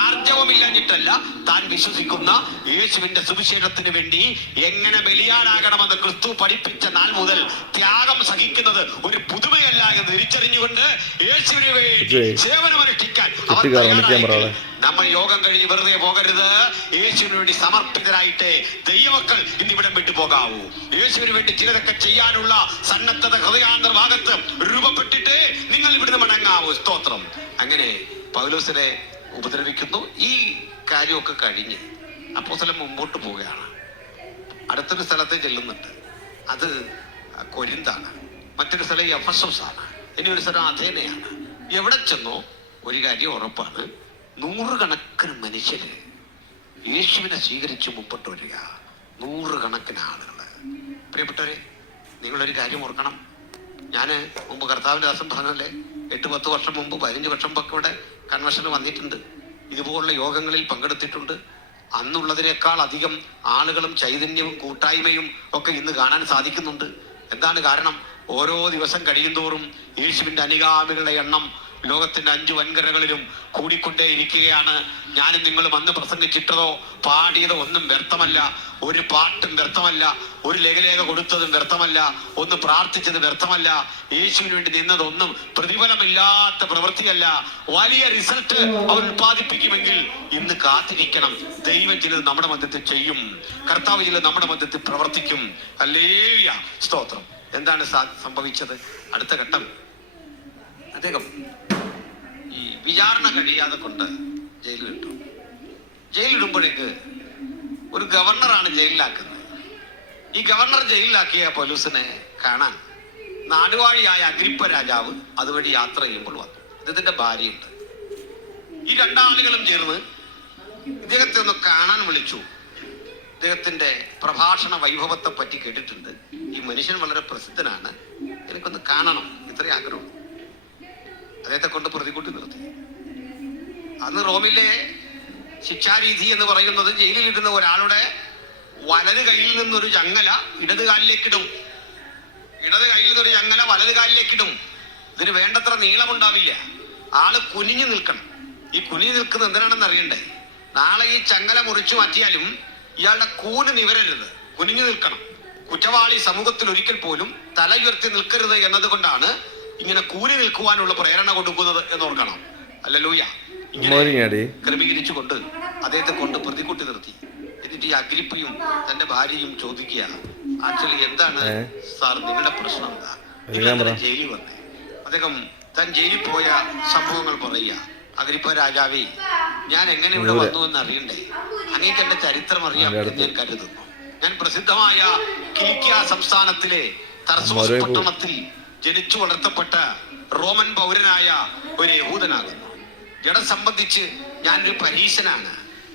ആർജവമില്ലാഞ്ഞിട്ടല്ല. താൻ വിശ്വസിക്കുന്ന യേശുവിന്റെ സുവിശേഷത്തിന് വേണ്ടി എങ്ങനെ ബലിയാടാകണമെന്ന് ക്രിസ്തു പഠിപ്പിച്ച നാൾ മുതൽ ത്യാഗം സഹിക്കുന്നത് ഒരു പുതുമയല്ല എന്ന് തിരിച്ചറിഞ്ഞുകൊണ്ട് യേശുവിന് വേണ്ടി സേവനമനുഷ്ഠിക്കാൻ നമ്മൾ യോഗം കഴിഞ്ഞ് വെറുതെ പോകരുത്. യേശുവിന് വേണ്ടി സമർപ്പിതരായിട്ട് ദൈവമക്കൾ ഇന്നിവിടം വിട്ടു പോകാവൂ. യേശുവിന് വേണ്ടി ചിലതൊക്കെ ചെയ്യാനുള്ള സന്നദ്ധത ഹൃദയാന്തർഭാഗത്ത് രൂപപ്പെട്ടിട്ട് നിങ്ങൾ ഇവിടുന്ന് മടങ്ങാവൂ. സ്തോത്രം. അങ്ങനെ പൗലോസിനെ ഉപദ്രവിക്കുന്നു. ഈ കാര്യമൊക്കെ കഴിഞ്ഞ് അപ്പോസ്തലൻ മുമ്പോട്ട് പോവുകയാണ്. അടുത്തൊരു സ്ഥലത്ത് ചെല്ലുന്നുണ്ട്. അത് കൊരിന്താണ്. മറ്റൊരു സ്ഥലം എഫെസോസ് ആണ്. ഇനി ഒരു സ്ഥലം അഥേനയാണ്. എവിടെ ചെന്നോ ഒരു കാര്യം ഉറപ്പാണ്, 100 കണക്കിന് മനുഷ്യര് യേശുവിനെ സ്വീകരിച്ച് മുമ്പോട്ട് വരിക. 100 കണക്കിന് ആളുകൾ. പ്രിയപ്പെട്ടവരെ, നിങ്ങളൊരു കാര്യം ഓർക്കണം. ഞാൻ മുമ്പ് കർത്താവിന്റെ ദാസൻ പറഞ്ഞല്ലേ, 8-10 വർഷം മുമ്പ് 15 വർഷം മുമ്പൊക്കെ ഇവിടെ കൺവെൻഷന് വന്നിട്ടുണ്ട്. ഇതുപോലുള്ള യോഗങ്ങളിൽ പങ്കെടുത്തിട്ടുണ്ട്. അന്നുള്ളതിനേക്കാൾ അധികം ആളുകളും ചൈതന്യവും കൂട്ടായ്മയും ഒക്കെ ഇന്ന് കാണാൻ സാധിക്കുന്നുണ്ട്. എന്താണ് കാരണം? ഓരോ ദിവസം കഴിയുന്തോറും യേശുവിന്റെ അനുഗാമികളുടെ എണ്ണം ലോകത്തിന്റെ 5 വൻകരകളിലും കൂടിക്കൊണ്ടേ ഇരിക്കുകയാണ്. ഞാനും നിങ്ങളും അന്ന് പ്രസംഗിച്ചിട്ടതോ പാടിയതോ ഒന്നും വ്യർത്ഥമല്ല. ഒരു പാട്ടും വ്യർത്ഥമല്ല. ഒരു ലഘുലേഖ കൊടുത്തതും വ്യർത്ഥമല്ല. ഒന്ന് പ്രാർത്ഥിച്ചത് വ്യർത്ഥമല്ല. യേശുവിന് വേണ്ടി നിന്നതൊന്നും പ്രതിഫലമില്ലാത്ത പ്രവൃത്തിയല്ല. വലിയ റിസൾട്ട് അവർ ഉത്പാദിപ്പിക്കുമെങ്കിൽ ഇന്ന് കാത്തിരിക്കണം. ദൈവം ചിലത് നമ്മുടെ മധ്യത്തിൽ ചെയ്യും. കർത്താവ് ചിലത് നമ്മുടെ മധ്യത്തിൽ പ്രവർത്തിക്കും. ഹല്ലേലൂയ, സ്തോത്രം. എന്താണ് സംഭവിച്ചത്? അടുത്ത ഘട്ടം, അദ്ദേഹം ഈ വിചാരണ കഴിയാതെ കൊണ്ട് ജയിലിലിട്ടു. ജയിലിടുമ്പോഴേക്ക് ഒരു ഗവർണറാണ് ജയിലിലാക്കുന്നത്. ഈ ഗവർണർ ജയിലിലാക്കിയ പൗലോസിനെ കാണാൻ നാടുവാഴിയായ അഗ്രിപ്പ രാജാവ് അതുവഴി യാത്ര ചെയ്യുമ്പോൾ വന്നു. ഇദ്ദേഹത്തിന്റെ ഭാര്യയുണ്ട്. ഈ 2 ആളുകളും ചേർന്ന് ഇദ്ദേഹത്തെ ഒന്ന് കാണാൻ വിളിച്ചു. ഇദ്ദേഹത്തിന്റെ പ്രഭാഷണ വൈഭവത്തെ പറ്റി കേട്ടിട്ടുണ്ട്. ഈ മനുഷ്യൻ വളരെ പ്രസിദ്ധനാണ്, എനിക്കൊന്ന് കാണണം, ഇത്രയും ആഗ്രഹം. അദ്ദേഹത്തെ കൊണ്ട് പ്രതികൂട്ടി നിർത്തി. അന്ന് റോമിലെ ശിക്ഷാരീതി എന്ന് പറയുന്നത് ജയിലിലിരുന്ന ഒരാളുടെ വലത് കയ്യിൽ നിന്നൊരു ചങ്ങല ഇടത് കാലിലേക്കിടും, ഇടത് കയ്യിൽ നിന്നൊരു ചങ്ങല വലത് കാലിലേക്കിടും. ഇതിന് വേണ്ടത്ര നീളമുണ്ടാവില്ല. ആള് കുനിഞ്ഞു നിൽക്കണം. ഈ കുനിഞ്ഞു നിൽക്കുന്നത് എന്തിനാണെന്ന് അറിയണ്ടേ? നാളെ ഈ ചങ്ങല മുറിച്ചു മാറ്റിയാലും ഇയാളുടെ കൂന് നിവരരുത്, കുനിഞ്ഞു നിൽക്കണം. കുറ്റവാളി സമൂഹത്തിൽ ഒരിക്കൽ പോലും തല ഉയർത്തി നിൽക്കരുത് എന്നതുകൊണ്ടാണ് ഇങ്ങനെ കൂനി നിൽക്കുവാനുള്ള പ്രേരണ കൊടുക്കുന്നത് എന്നോർക്കണം. ഹല്ലേലൂയ. ഇങ്ങനെ ക്രമീകരിച്ചുകൊണ്ട് അദ്ദേഹത്തെ കൊണ്ട് പ്രതികൂട്ടി നിർത്തി. എന്നിട്ട് ഈ അഗ്രിപ്പയും തന്റെ ഭാര്യയും ചോദിക്കുക, ആക്ച്വലി എന്താണ് സാർ നിങ്ങളുടെ പ്രശ്നം എന്താ? നിങ്ങൾ ജയിലിൽ വന്നേ? അദ്ദേഹം താൻ ജയിലിൽ പോയ സംഭവങ്ങൾ പറയുക. അഗ്രിപ്പ രാജാവേ, ഞാൻ എങ്ങനെ ഇവിടെ വന്നു എന്ന് അറിയണ്ടേ? അങ്ങേക്ക് എന്റെ ചരിത്രം അറിയാം എന്ന് ഞാൻ കരുതുന്നു. ഞാൻ പ്രസിദ്ധമായ കിലിക്കിയ സംസ്ഥാനത്തിലെ തർസൂസ് പട്ടണത്തിൽ ജനിച്ചു വളർത്തപ്പെട്ട റോമൻ പൗരനായ ഒരു യഹൂദനാകുന്നു. ജഡ സംബന്ധിച്ച് ഞാനൊരു പരീശനാണ്,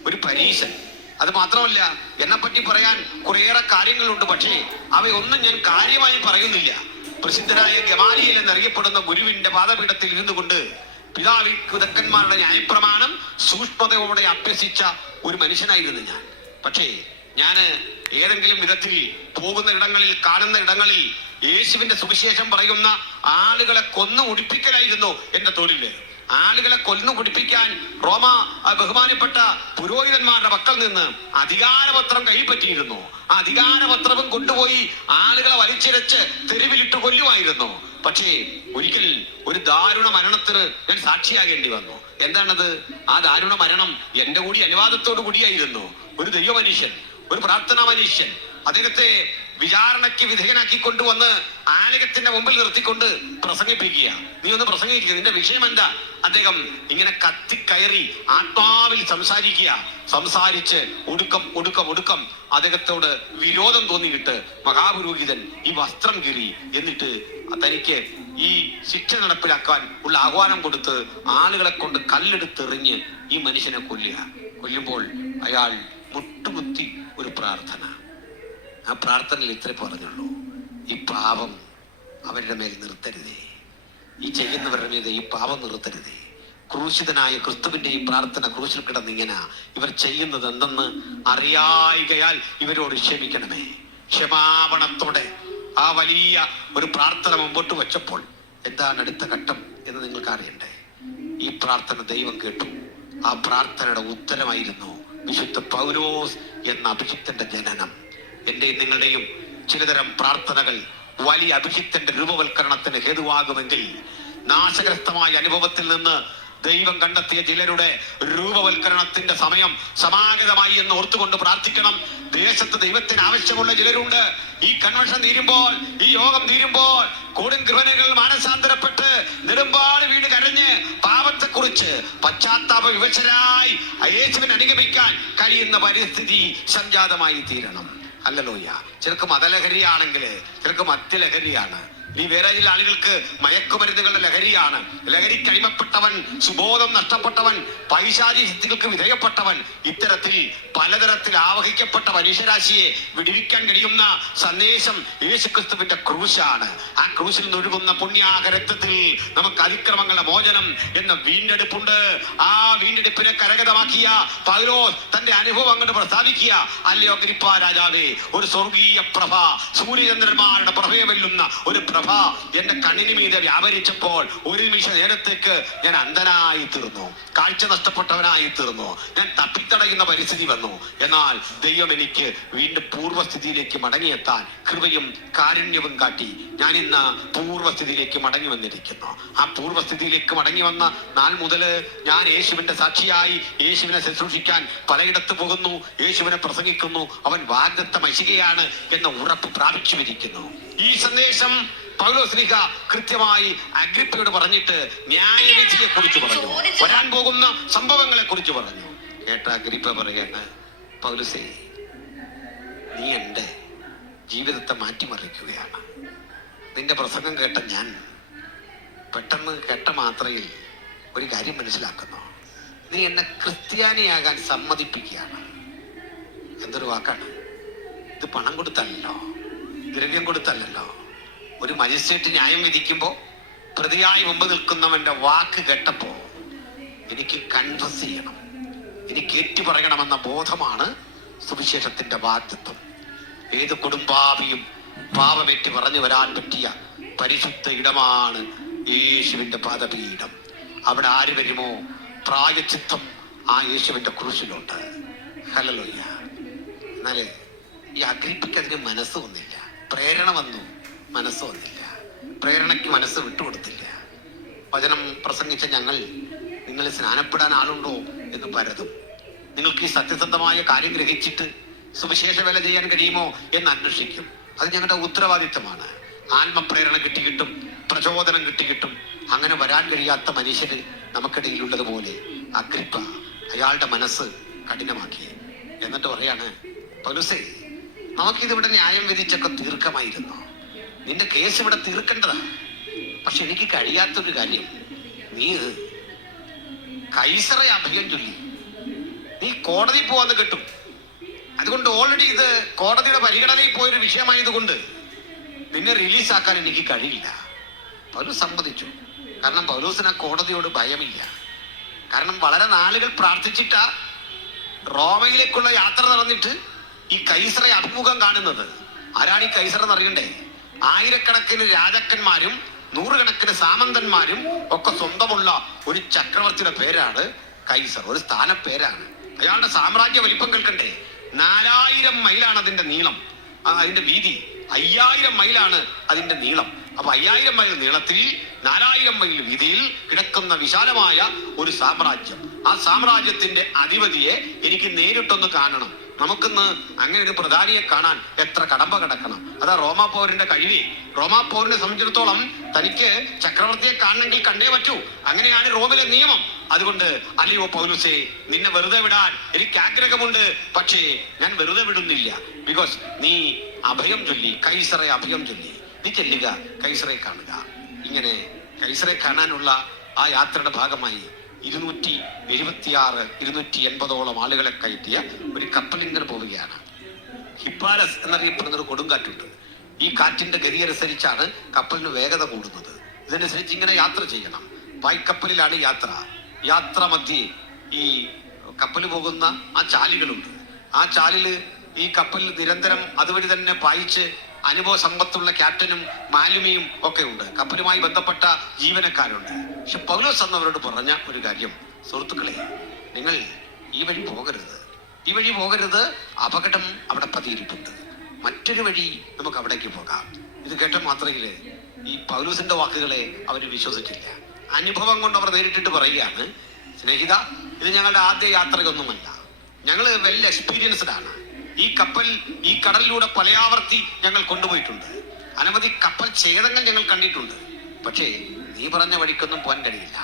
ഒരു പരീശൻ. അത് മാത്രമല്ല, എന്നെ പറ്റി പറയാൻ കുറേയേറെ കാര്യങ്ങളുണ്ട്. പക്ഷേ അവയൊന്നും ഞാൻ കാര്യമായി പറയുന്നില്ല. പ്രസിദ്ധനായ ഗമാലിയേൽ എന്നറിയപ്പെടുന്ന ഗുരുവിന്റെ പാദപീഠത്തിൽ ഇരുന്നു കൊണ്ട് പിതാവിതക്കന്മാരുടെ ന്യായപ്രമാണം സൂക്ഷ്മതയോടെ അഭ്യസിച്ച ഒരു മനുഷ്യനായിരുന്നു ഞാൻ. പക്ഷേ ഞാന് ഏതെങ്കിലും വിധത്തിൽ പോകുന്ന ഇടങ്ങളിൽ, കാണുന്ന ഇടങ്ങളിൽ യേശുവിന്റെ സുവിശേഷം പറയുന്ന ആളുകളെ കൊന്നു മുടിപ്പിക്കലായിരുന്നു എന്റെ തൊഴില്. ആളുകളെ കൊന്നു കുടിപ്പിക്കാൻ റോമ ബഹുമാനപ്പെട്ട പുരോഹിതന്മാരുടെ പക്കൽ നിന്ന് അധികാരപത്രം കൈപ്പറ്റിയിരുന്നു. ആ അധികാരപത്രവും കൊണ്ടുപോയി ആളുകളെ വലിച്ചിരച്ച് തെരുവിലിട്ട് കൊല്ലുമായിരുന്നു. പക്ഷേ ഒരിക്കൽ ഒരു ദാരുണ മരണത്തിന് ഞാൻ സാക്ഷിയാകേണ്ടി വന്നു. എന്താണത്? ആ ദാരുണ മരണം എന്റെ കൂടി അനുവാദത്തോടു കൂടിയായിരുന്നു. ഒരു ദൈവ മനുഷ്യൻ, ഒരു പ്രാർത്ഥനാ മനുഷ്യൻ, അദ്ദേഹത്തെ വിചാരണയ്ക്ക് വിധേയനാക്കി കൊണ്ടുവന്ന് ആലയത്തിന്റെ മുമ്പിൽ നിർത്തിക്കൊണ്ട് പ്രസംഗിപ്പിക്കുക. നീ ഒന്ന് പ്രസംഗിക്കുക, നിന്റെ വിഷയം എന്താ? അദ്ദേഹം ഇങ്ങനെ കത്തിക്കയറി ആത്മാവിൽ സംസാരിച്ച് ഒടുക്കം അദ്ദേഹത്തോട് വിരോധം തോന്നിയിട്ട് മഹാപുരോഹിതൻ ഈ വസ്ത്രം കീറി എന്നിട്ട് തനിക്ക് ഈ ശിക്ഷ നടപ്പിലാക്കാൻ ഉള്ള ആഹ്വാനം കൊടുത്ത് ആളുകളെ കൊണ്ട് കല്ലെടുത്തെറിഞ്ഞ് ഈ മനുഷ്യനെ കൊല്ലുമ്പോൾ അയാൾ മുട്ടുകുത്തി ഒരു പ്രാർത്ഥന. ആ പ്രാർത്ഥനയിൽ ഇത്രേ പറഞ്ഞുള്ളൂ, ഈ പാപം അവരുടെ മേൽ നിർത്തരുതേ, ഈ ചെയ്യുന്നവരുടെ മീതെ ഈ പാപം നിർത്തരുതേ. ക്രൂശിതനായ ക്രിസ്തുവിന്റെ ഈ പ്രാർത്ഥന ക്രൂശിൽ കിടന്നിങ്ങനെ ഇവർ ചെയ്യുന്നത് എന്തെന്ന് അറിയായികയാൽ ഇവരോട് ക്ഷമിക്കണമേ. ക്ഷമാപണത്തോടെ ആ വലിയ ഒരു പ്രാർത്ഥന മുമ്പോട്ട് വെച്ചപ്പോൾ എന്താണ് അടുത്ത ഘട്ടം എന്ന് നിങ്ങൾക്ക് അറിയണ്ടേ? ഈ പ്രാർത്ഥന ദൈവം കേട്ടു. ആ പ്രാർത്ഥനയുടെ ഉത്തരമായിരുന്നു വിശുദ്ധ പൗലോസ് എന്ന അഭിഷിക്തന്റെ ജനനം. എന്റെയും നിങ്ങളുടെയും ചിലതരം പ്രാർത്ഥനകൾ വലിയ അഭിഷിക്തന്റെ രൂപവൽക്കരണത്തിന് ഹേതുവാകുമെങ്കിൽ, നാശഗ്രസ്തമായ അനുഭവത്തിൽ നിന്ന് ദൈവം കണ്ടെത്തിയ ചിലരുടെ രൂപവൽക്കരണത്തിന്റെ സമയം സമാഗതമായി എന്ന് ഓർത്തുകൊണ്ട് പ്രാർത്ഥിക്കണം. ദേശത്ത് ദൈവത്തിന് ആവശ്യമുള്ള ചിലരുണ്ട്. ഈ കൺവെൻഷൻ തീരുമ്പോൾ, ഈ യോഗം തീരുമ്പോൾ കൊടുംകൃപണകൾ മാനസാന്തരപ്പെട്ട് നെടുമ്പാട് വീട് കരഞ്ഞ് പാപത്തെക്കുറിച്ച് പശ്ചാത്താപ വിവശരായി യേശുവിനെ അനുഗമിക്കാൻ കഴിയുന്ന പരിസ്ഥിതി സംജാതമായി തീരണം. അല്ലല്ലോയ്യ. ചിലർക്ക് മതലഹരിയാണെങ്കിൽ ചിലർക്ക് മദ്യലഹരിയാണ്. ഈ വേറെ ചില ആളുകൾക്ക് മയക്കുമരുന്നുകളുടെ ലഹരിയാണ്. ലഹരിക്ക് അടിമപ്പെട്ടവൻ, സുബോധം നഷ്ടപ്പെട്ടവൻ, പൈശാചിക ശക്തികൾക്ക് വിധേയപ്പെട്ടവൻ, ഇത്തരത്തിൽ പലതരത്തിൽ ആവഹിക്കപ്പെട്ട മനുഷ്യരാശിയെ വിടുവിക്കാൻ കഴിയുന്ന സന്ദേശം യേശുക്രിസ്തുവിന്റെ ക്രൂശാണ്. ആ ക്രൂശിൽ നിന്നൊഴുകുന്ന പുണ്യാകരത്വത്തിൽ നമുക്ക് അതിക്രമങ്ങളുടെ മോചനം എന്ന വീണ്ടെടുപ്പുണ്ട്. ആ വീണ്ടെടുപ്പിനെ കരഗതമാക്കിയ പൗലോസ് തന്റെ അനുഭവം അങ്ങോട്ട് പ്രസ്താവിക്കുക. അല്ലയോ അഗ്രിപ്പാ രാജാവേ, ഒരു സ്വർഗീയ പ്രഭ, സൂര്യചന്ദ്രന്മാരുടെ പ്രഭയെ വെല്ലുന്ന ഒരു പ്രഭ എന്റെ കണ്ണിന് മീതെ വ്യാപരിച്ചപ്പോൾ ഒരു നിമിഷ നേരത്തേക്ക് ഞാൻ അന്ധനായി തീർന്നു, കാഴ്ച നഷ്ടപ്പെട്ടവനായി തീർന്നു, ഞാൻ തപ്പിത്തടയുന്ന പരിസ്ഥിതി വന്നു. എന്നാൽ ദൈവം എനിക്ക് വീണ്ടും പൂർവ്വസ്ഥിതിയിലേക്ക് മടങ്ങിയെത്താൻ കൃപയും കാരുണ്യവും കാട്ടി ഞാൻ ഇന്ന് പൂർവ്വസ്ഥിതിയിലേക്ക് മടങ്ങി വന്നിരിക്കുന്നു. ആ പൂർവ്വസ്ഥിതിയിലേക്ക് മടങ്ങി വന്ന നാൾ മുതൽ ഞാൻ യേശുവിന്റെ സാക്ഷിയായി യേശുവിനെ ശുശ്രൂഷിക്കാൻ പലയിടത്ത് പോകുന്നു, യേശുവിനെ പ്രസംഗിക്കുന്നു. അവൻ വാഗ്ദത്ത മശികയാണ് എന്ന ഉറപ്പ് പ്രാപിച്ചുമിരിക്കുന്നു. ഈ സന്ദേശം പൗലോസ്ലീഹ കൃത്യമായി അഗ്രിപ്പയോട് പറഞ്ഞിട്ട് ന്യായവിധിയെ കുറിച്ച് പറഞ്ഞു, വരാൻ പോകുന്ന സംഭവങ്ങളെ കുറിച്ച് പറഞ്ഞു. കേട്ട അഗ്രിപ്പ പറയാണ്, പൗലോസേ, നീ എന്റെ ജീവിതത്തെ മാറ്റിമറിക്കുകയാണ്. നിന്റെ പ്രസംഗം കേട്ട ഞാൻ പെട്ടെന്ന് കേട്ട മാത്രയിൽ ഒരു കാര്യം മനസ്സിലാക്കുന്നു. നീ എന്നെ ക്രിസ്ത്യാനിയാകാൻ സമ്മതിപ്പിക്കുകയാണ്. എന്തൊരു വാക്കാണ് ഇത്! പണം കൊടുത്തല്ലോ, ദ്രവ്യം കൊടുത്തല്ലോ. ഒരു മജിസ്ട്രേറ്റ് ന്യായം വിധിക്കുമ്പോൾ പ്രതിയായി മുമ്പ് നിൽക്കുന്നവന്റെ വാക്ക് കേട്ടപ്പോ എനിക്ക് കൺഫസ് ചെയ്യണം, എനിക്ക് ഏറ്റുപറയണമെന്ന ബോധമാണ് സുവിശേഷത്തിന്റെ വാഗ്ദത്വം. ഏത് കുടുംബാവിയും പാപമേറ്റ് പറഞ്ഞു വരാൻ പറ്റിയ പരിശുദ്ധ ഇടമാണ് യേശുവിന്റെ പാദപീഠം. അവിടെ ആര് വരുമോ പ്രായച്ചിത്തം ആ യേശുവിന്റെ ക്രൂശിലുണ്ട്. ഹല്ലേലൂയ. എന്നാല് ഈ അഗ്രിപ്പയ്ക്ക് അതിന് മനസ്സ് വന്നില്ല. പ്രേരണ വന്നു, മനസ്സ് വന്നില്ല. പ്രേരണയ്ക്ക് മനസ്സ് വിട്ടുകൊടുത്തില്ല. വചനം പ്രസംഗിച്ച ഞങ്ങൾ നിങ്ങൾ സ്നാനപ്പെടാൻ ആളുണ്ടോ എന്ന് പരതും. നിങ്ങൾക്ക് ഈ സത്യസന്ധമായ കാര്യം ഗ്രഹിച്ചിട്ട് സുവിശേഷ വേല ചെയ്യാൻ കഴിയുമോ എന്ന് അന്വേഷിക്കും. അത് ഞങ്ങളുടെ ഉത്തരവാദിത്തമാണ്. ആത്മപ്രേരണ കിട്ടിക്കിട്ടും പ്രചോദനം കിട്ടിക്കിട്ടും അങ്ങനെ വരാൻ കഴിയാത്ത മനുഷ്യര് നമുക്കിടയിലുള്ളതുപോലെ അഗ്രിപ്പ അയാളുടെ മനസ്സ് കഠിനമാക്കി. എന്നിട്ട് പറയാണ്, പൗലോസേ, നമുക്കിതിവിടെ ന്യായം വിധിച്ചൊക്കെ തീർക്കമായിരുന്നു. നിന്റെ കേസ് ഇവിടെ തീർക്കേണ്ടതാ. പക്ഷെ എനിക്ക് കഴിയാത്തൊരു കാര്യം, നീ കൈസറെ അഭയം ചൊല്ലി നീ കോടതി പോവാന്ന് കിട്ടും. അതുകൊണ്ട് ഓൾറെഡി ഇത് കോടതിയുടെ പരിഗണനയിൽ പോയൊരു വിഷയമായതുകൊണ്ട് നിന്നെ റിലീസാക്കാൻ എനിക്ക് കഴിയില്ല. പൗലോസ് സമ്മതിച്ചു. കാരണം പൗലോസിന് ആ കോടതിയോട് ഭയമില്ല. കാരണം വളരെ നാളുകൾ പ്രാർത്ഥിച്ചിട്ടാ റോമയിലേക്കുള്ള യാത്ര നടന്നിട്ട് ഈ കൈസറെ അഭിമുഖം കാണുന്നത്. ആരാണ് ഈ കൈസർ എന്നറിയണ്ടേ? ആയിരക്കണക്കിന് രാജാക്കന്മാരും നൂറുകണക്കിന് സാമന്തന്മാരും ഒക്കെ സ്വന്തമുള്ള ഒരു ചക്രവർത്തിയുടെ പേരാണ് കൈസർ. ഒരു സ്ഥാനപ്പേരാണ്. അയാളുടെ സാമ്രാജ്യ വലിപ്പം കേൾക്കണ്ടേ? 4000 മൈലാണ് അതിന്റെ നീളം, അതിന്റെ വീതി 5000 മൈലാണ് അതിന്റെ നീളം. അപ്പൊ 5000 മൈൽ നീളത്തിൽ 4000 മൈൽ വീതിയിൽ കിടക്കുന്ന വിശാലമായ ഒരു സാമ്രാജ്യം. ആ സാമ്രാജ്യത്തിന്റെ അധിപതിയെ എനിക്ക് നേരിട്ടൊന്ന് കാണണം. നമുക്കിന്ന് അങ്ങനെ ഒരു പ്രധാനിയെ കാണാൻ എത്ര കടമ്പ കിടക്കണം. അതാ റോമാ പൗരന്റെ കഴിവേ. റോമാ പൗരനെ സംബന്ധിച്ചിടത്തോളം തനിക്ക് ചക്രവർത്തിയെ കാണണമെങ്കിൽ കണ്ടേ പറ്റൂ. അങ്ങനെയാണ് റോമിലെ നിയമം. അതുകൊണ്ട് അല്ലയോ പൗലോസേ, നിന്നെ വെറുതെ വിടാൻ എനിക്ക് ആഗ്രഹമുണ്ട്, പക്ഷേ ഞാൻ വെറുതെ വിടുന്നില്ല. ബിക്കോസ് നീ അഭയം ചൊല്ലി, കൈസറെ അഭയം ചൊല്ലി. നീ ചെല്ലുക, കൈസറെ കാണുക. ഇങ്ങനെ കൈസറെ കാണാനുള്ള ആ യാത്രയുടെ ഭാഗമായി 276 280ഓളം ആളുകളെ കയറ്റിയ ഒരു കപ്പലിങ്ങനെ പോവുകയാണ്. ഹിപ്പാലസ് എന്നറിയപ്പെടുന്ന ഒരു കൊടുങ്കാറ്റുണ്ട്. ഈ കാറ്റിന്റെ ഗതി അനുസരിച്ചാണ് കപ്പലിന് വേഗത കൂടുന്നത്. ഇതനുസരിച്ച് ഇങ്ങനെ യാത്ര ചെയ്യണം. പായ്ക്കപ്പലിലാണ് യാത്ര. യാത്ര മധ്യേ ഈ കപ്പൽ പോകുന്ന ആ ചാലുകളുണ്ട്. ആ ചാലില് ഈ കപ്പൽ നിരന്തരം അതുവഴി തന്നെ പായിച്ച് അനുഭവ സമ്പത്തുള്ള ക്യാപ്റ്റനും മാലുമിയും ഒക്കെ ഉണ്ട്. കപ്പലുമായി ബന്ധപ്പെട്ട ജീവനക്കാരുണ്ട്. പക്ഷെ പൗലോസ് എന്നവരോട് പറഞ്ഞ ഒരു കാര്യം, സുഹൃത്തുക്കളെ, നിങ്ങൾ ഈ വഴി പോകരുത്, ഈ വഴി പോകരുത്, അപകടം അവിടെ പതിയിരിപ്പുണ്ട്, മറ്റൊരു വഴി നമുക്ക് അവിടേക്ക് പോകാം. ഇത് കേട്ട മാത്രയില് ഈ പൗലോസിന്റെ വാക്കുകളെ അവർ വിശ്വസിച്ചില്ല. അനുഭവം കൊണ്ട് അവർ നേരിട്ടിട്ട് പറയുകയാണ്, സ്നേഹിത, ഇത് ഞങ്ങളുടെ ആദ്യ യാത്രയൊന്നുമല്ല, ഞങ്ങൾ വെൽ എക്സ്പീരിയൻസ്ഡ് ആണ്. ഈ കപ്പൽ ഈ കടലിലൂടെ പലയാവർത്തി ഞങ്ങൾ കൊണ്ടുപോയിട്ടുണ്ട്, അനവധി കപ്പൽ ഛേദങ്ങൾ ഞങ്ങൾ കണ്ടിട്ടുണ്ട്. പക്ഷേ നീ പറഞ്ഞ വഴിക്കൊന്നും പോകാൻ കഴിയില്ല.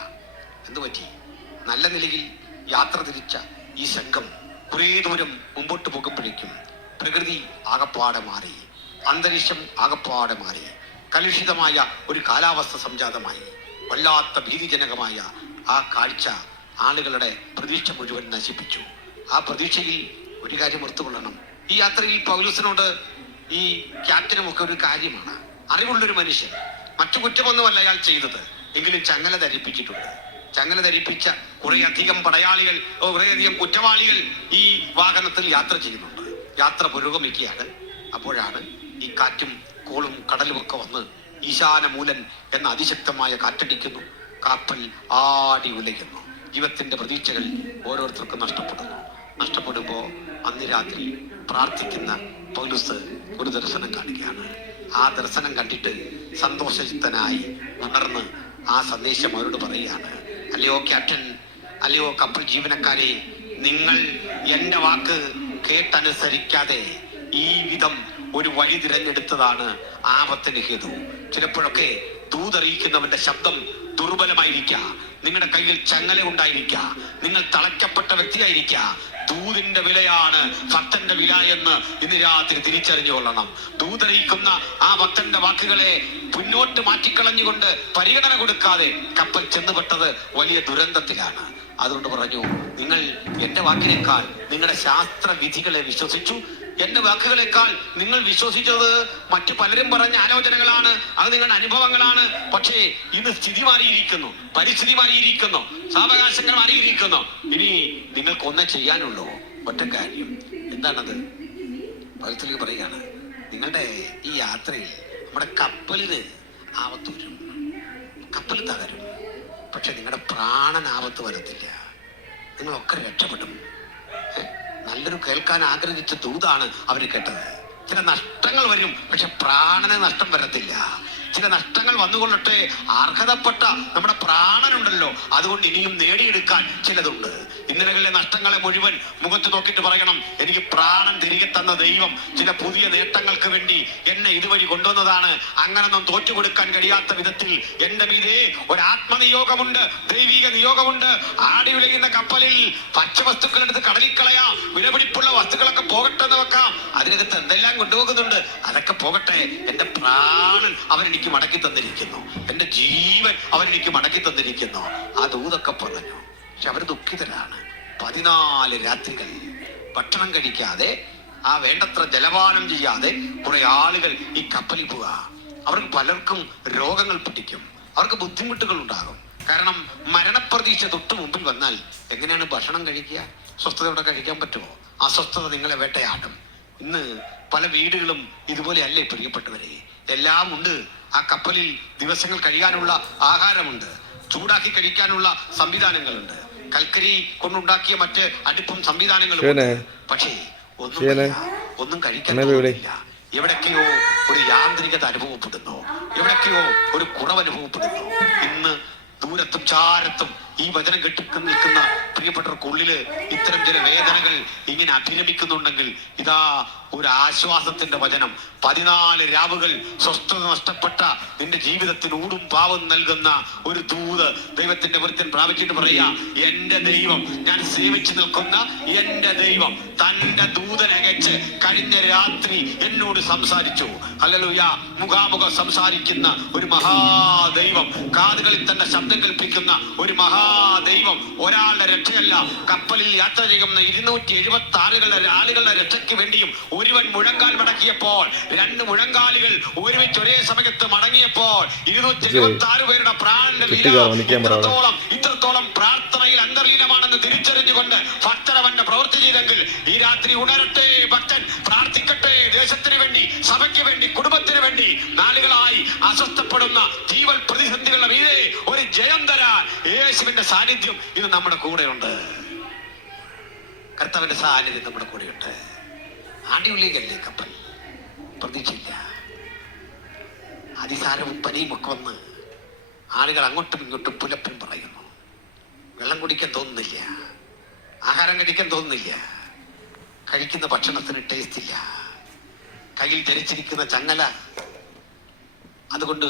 എന്തുപറ്റി? നല്ല നിലയിൽ യാത്ര തിരിച്ച ഈ സംഘം കുറേ ദൂരം മുമ്പോട്ട് പോകുമ്പോഴേക്കും പ്രകൃതി ആകപ്പാടെ മാറി, അന്തരീക്ഷം ആകപ്പാടെ മാറി, കലുഷിതമായ ഒരു കാലാവസ്ഥ സംജാതമായി. വല്ലാത്ത ഭീതിജനകമായ ആ കാഴ്ച ആളുകളുടെ പ്രതീക്ഷ മുഴുവൻ നശിപ്പിച്ചു. ആ പ്രതീക്ഷയിൽ ഒരു കാര്യം ഓർത്തുകൊള്ളണം, ഈ യാത്രയിൽ പൗലോസിനോട് ഈ ക്യാപ്റ്റനുമൊക്കെ ഒരു കാര്യമാണ്, അറിവുള്ളൊരു മനുഷ്യൻ, മറ്റു കുറ്റമൊന്നുമല്ല അയാൾ ചെയ്തത്, എങ്കിലും ചങ്ങല ധരിപ്പിച്ചിട്ടുണ്ട്. ചങ്ങല ധരിപ്പിച്ച കുറേയധികം പടയാളികൾ, കുറേയധികം കുറ്റവാളികൾ ഈ വാഹനത്തിൽ യാത്ര ചെയ്യുന്നുണ്ട്. യാത്ര പുരോഗമിക്കുകയാണ്. അപ്പോഴാണ് ഈ കാറ്റും കോളും കടലും ഒക്കെ വന്ന് ഈശാനമൂലൻ എന്ന അതിശക്തമായ കാറ്റടിക്കുന്നു. കപ്പൽ ആടി ഉലയുന്നു. ജീവിതത്തിന്റെ പ്രതീക്ഷകൾ ഓരോരുത്തർക്കും നഷ്ടപ്പെടുന്നു. നഷ്ടപ്പെടുമ്പോ അന്ന് രാത്രി പ്രാർത്ഥിക്കുന്ന പൗലോസ് ഒരു ദർശനം കാണുകയാണ്. ആ ദർശനം കണ്ടിട്ട് സന്തോഷചിത്തനായി ഉണർന്ന് ആ സന്ദേശം അവരോട് പറയുകയാണ്, അല്ലയോ ക്യാപ്റ്റൻ, അല്ലയോ കപ്പൽ ജീവനക്കാരെ, നിങ്ങൾ എന്റെ വാക്ക് കേട്ടനുസരിക്കാതെ ഈ വിധം ഒരു വഴി തിരഞ്ഞെടുത്തതാണ് ആപത്തിന് ഹേതു. ചിലപ്പോഴൊക്കെ ദൂതറിയിക്കുന്നവന്റെ ശബ്ദം ദുർബലമായിരിക്കാം, നിങ്ങളുടെ കയ്യിൽ ചങ്ങല ഉണ്ടായിരിക്കാം, നിങ്ങൾ തളയ്ക്കപ്പെട്ട വ്യക്തിയായിരിക്കാം. ദൂതിന്റെ വിലയാണ് ഭക്തന്റെ വില എന്ന് ഇന്ന് രാത്രി തിരിച്ചറിഞ്ഞുകൊള്ളണം. ദൂതറിയിക്കുന്ന ആ ഭക്തന്റെ വാക്കുകളെ മുന്നോട്ട് മാറ്റിക്കളഞ്ഞുകൊണ്ട് പരിഗണന കൊടുക്കാതെ കപ്പൽ ചെന്നുപെട്ടത് വലിയ ദുരന്തത്തിലാണ്. അതുകൊണ്ട് പറഞ്ഞു, നിങ്ങൾ എന്റെ വാക്കിനേക്കാൾ നിങ്ങളുടെ ശാസ്ത്ര വിധികളെ വിശ്വസിച്ചു. എന്റെ വാക്കുകളെക്കാൾ നിങ്ങൾ വിശ്വസിച്ചത് മറ്റു പലരും പറഞ്ഞ ആലോചനകളാണ്, അത് നിങ്ങളുടെ അനുഭവങ്ങളാണ്. പക്ഷേ ഇന്ന് സ്ഥിതി മാറിയിരിക്കുന്നു, പരിസ്ഥിതി മാറിയിരിക്കുന്നു, സാവകാശങ്ങൾ മാറിയിരിക്കുന്നു. ഇനി നിങ്ങൾക്ക് ഒന്നേ ചെയ്യാനുള്ളൂ, ഒറ്റ കാര്യം. എന്താണത്? പൗലോസ് പറയുകയാണ്, നിങ്ങളുടെ ഈ യാത്രയിൽ നമ്മുടെ കപ്പലിന് ആപത്ത് വരും, കപ്പൽ തകരും, പക്ഷെ നിങ്ങളുടെ പ്രാണൻ ആപത്ത് വരത്തില്ല, നിങ്ങളൊക്കെ രക്ഷപ്പെടും. നല്ലൊരു കേൾക്കാൻ ആഗ്രഹിച്ച ദൂതാണ് അവർ കേട്ടത്. ചില നഷ്ടങ്ങൾ വരും, പക്ഷെ പ്രാണന് നഷ്ടം വരത്തില്ല. ചില നഷ്ടങ്ങൾ വന്നുകൊള്ളട്ടെ, അർഹതപ്പെട്ട നമ്മുടെ പ്രാണനുണ്ടല്ലോ, അതുകൊണ്ട് ഇനിയും നേടിയെടുക്കാൻ ചിലതുണ്ട്. ഇന്നലകളിലെ നഷ്ടങ്ങളെ മുഴുവൻ മുഖത്ത് നോക്കിയിട്ട് പറയണം, എനിക്ക് പ്രാണൻ തിരികെ തന്ന ദൈവം ചില പുതിയ നേട്ടങ്ങൾക്ക് വേണ്ടി എന്നെ ഇതുവഴി കൊണ്ടുവന്നതാണ്. അങ്ങനൊന്നും തോറ്റുകൊടുക്കാൻ കഴിയാത്ത വിധത്തിൽ എന്റെ മീതെ ഒരു ആത്മനിയോഗമുണ്ട്, ദൈവിക നിയോഗമുണ്ട്. ആടി ഉലയുന്ന കപ്പലിൽ ഭക്ഷ്യവസ്തുക്കളെടുത്ത് കടലിൽ കളയാം, വിലപിടിപ്പുള്ള വസ്തുക്കളൊക്കെ പോകട്ടെ എന്ന് വെക്കാം, അതിനകത്ത് എന്തെല്ലാം കൊണ്ടുപോകുന്നുണ്ട്, അതൊക്കെ പോകട്ടെ. എന്റെ പ്രാണൻ അവരെനിക്ക് മടക്കി തന്നിരിക്കുന്നു, എന്റെ ജീവൻ അവരെനിക്ക് മടക്കി തന്നിരിക്കുന്നു. ആ ദൂതൊക്കെ പറഞ്ഞു. പക്ഷെ അവർ ദുഃഖിതരാണ്. 14 രാത്രികൾ ഭക്ഷണം കഴിക്കാതെ, ആ വേണ്ടത്ര ജലപാനം ചെയ്യാതെ കുറെ ആളുകൾ ഈ കപ്പലിൽ പോവുക. അവർക്ക് പലർക്കും രോഗങ്ങൾ പിടിക്കും, അവർക്ക് ബുദ്ധിമുട്ടുകൾ ഉണ്ടാകും. കാരണം മരണപ്രതീക്ഷ തൊട്ട് മുമ്പിൽ വന്നാൽ എങ്ങനെയാണ് ഭക്ഷണം കഴിക്കുക? സ്വസ്ഥതയോടെ കഴിക്കാൻ പറ്റുമോ? അസ്വസ്ഥത നിങ്ങളെ വേട്ടയാടും. ഇന്ന് പല വീടുകളും ഇതുപോലെ അല്ലേ പ്രിയപ്പെട്ടവരെ? എല്ലാം ഉണ്ട്. ആ കപ്പലിൽ ദിവസങ്ങൾ കഴിയാനുള്ള ആഹാരമുണ്ട്, ചൂടാക്കി കഴിക്കാനുള്ള സംവിധാനങ്ങളുണ്ട്, കൽക്കരി കൊണ്ടുണ്ടാക്കിയ മറ്റ് അടുപ്പും സംവിധാനങ്ങളും. പക്ഷേ ഒന്നും കഴിക്കാൻ ഇല്ല. എവിടൊക്കെയോ ഒരു യാന്ത്രികത അനുഭവപ്പെടുന്നു, എവിടൊക്കെയോ ഒരു കുറവ് അനുഭവപ്പെടുന്നു. ഇന്ന് ദൂരത്തും ചാരത്തും ഈ വചനം കെട്ടി നിൽക്കുന്ന പ്രിയപ്പെട്ടവർക്കുള്ളില് ഇത്തരം ചില വേദനകൾ ഇങ്ങനെ അഭിരമിക്കുന്നുണ്ടെങ്കിൽ ഇതാ ഒരു ആശ്വാസത്തിന്റെ വചനം. 14 രാവുകൾ സ്വസ്ഥത നഷ്ടപ്പെട്ട നിന്റെ ജീവിതത്തിന് ഊടും പാവം നൽകുന്ന ഒരു ദൂത് ദൈവത്തിന്റെ വൃത്തൻ പ്രാപിച്ചിട്ട് പറയാ, എന്റെ ദൈവം, ഞാൻ സേവിച്ചു നിൽക്കുന്ന എന്റെ ദൈവം തന്റെ ദൂതനകച്ച് കഴിഞ്ഞ രാത്രി എന്നോട് സംസാരിച്ചു. ഹല്ലേലൂയ. മുഖാമുഖം സംസാരിക്കുന്ന ഒരു മഹാദൈവം, കാതുകളിൽ തന്റെ ശബ്ദം കേൾപ്പിക്കുന്ന ഒരു മഹാദൈവം. ഒരാളുടെ രക്ഷയല്ല, കപ്പലിൽ യാത്ര ചെയ്യുന്ന 276 ആളുകളുടെ രക്ഷയ്ക്ക് വേണ്ടിയും ഒരുവൻ മുഴങ്കാൽ മടക്കിയപ്പോൾ 2 മുഴങ്കാലുകൾ ഒരുമിച്ച് ഒരേ സമയത്ത് മടങ്ങിയപ്പോൾ 276 പേരുടെ പ്രാണന്റെ വില ഇത്രത്തോളം പ്രാർത്ഥനയിൽ അന്തർലീനമാണെന്ന് എന്താണെന്ന് തിരിച്ചറിഞ്ഞുകൊണ്ട് ഭക്തൻ അവന്റെ പ്രവൃത്തി ചെയ്തെങ്കിൽ ഈ രാത്രി ഉണരട്ടെ ഭക്തൻ, പ്രാർത്ഥിക്കട്ടെ. ദേശത്തിന് വേണ്ടി, സഭയ്ക്ക് വേണ്ടി, കുടുംബത്തിന് വേണ്ടി നാളുകളായി അസ്വസ്ഥപ്പെടുന്ന ജീവൽ പ്രതിസന്ധികളുടെ മീതെ ഒരു ജയം തരാൻ യേശുവിന്റെ സാന്നിധ്യം ഇത് നമ്മുടെ കൂടെയുണ്ട്. കർത്താവിന്റെ സാന്നിധ്യം നമ്മുടെ കൂടെയുണ്ട്. ആണ്ടിയുള്ളിലല്ലേ കപ്പൽ, പ്രതീക്ഷയില്ല. അതിസാരവും പനിയും ഒക്കെ വന്ന് ആളുകൾ അങ്ങോട്ടും ഇങ്ങോട്ടും പുലപ്പൻ പറയുന്നു. വെള്ളം കുടിക്കാൻ തോന്നുന്നില്ല, ആഹാരം കഴിക്കാൻ തോന്നുന്നില്ല, കഴിക്കുന്ന ഭക്ഷണത്തിന് ടേസ്റ്റ് ഇല്ല, കയ്യിൽ ധരിച്ചിരിക്കുന്ന ചങ്ങല അതുകൊണ്ട്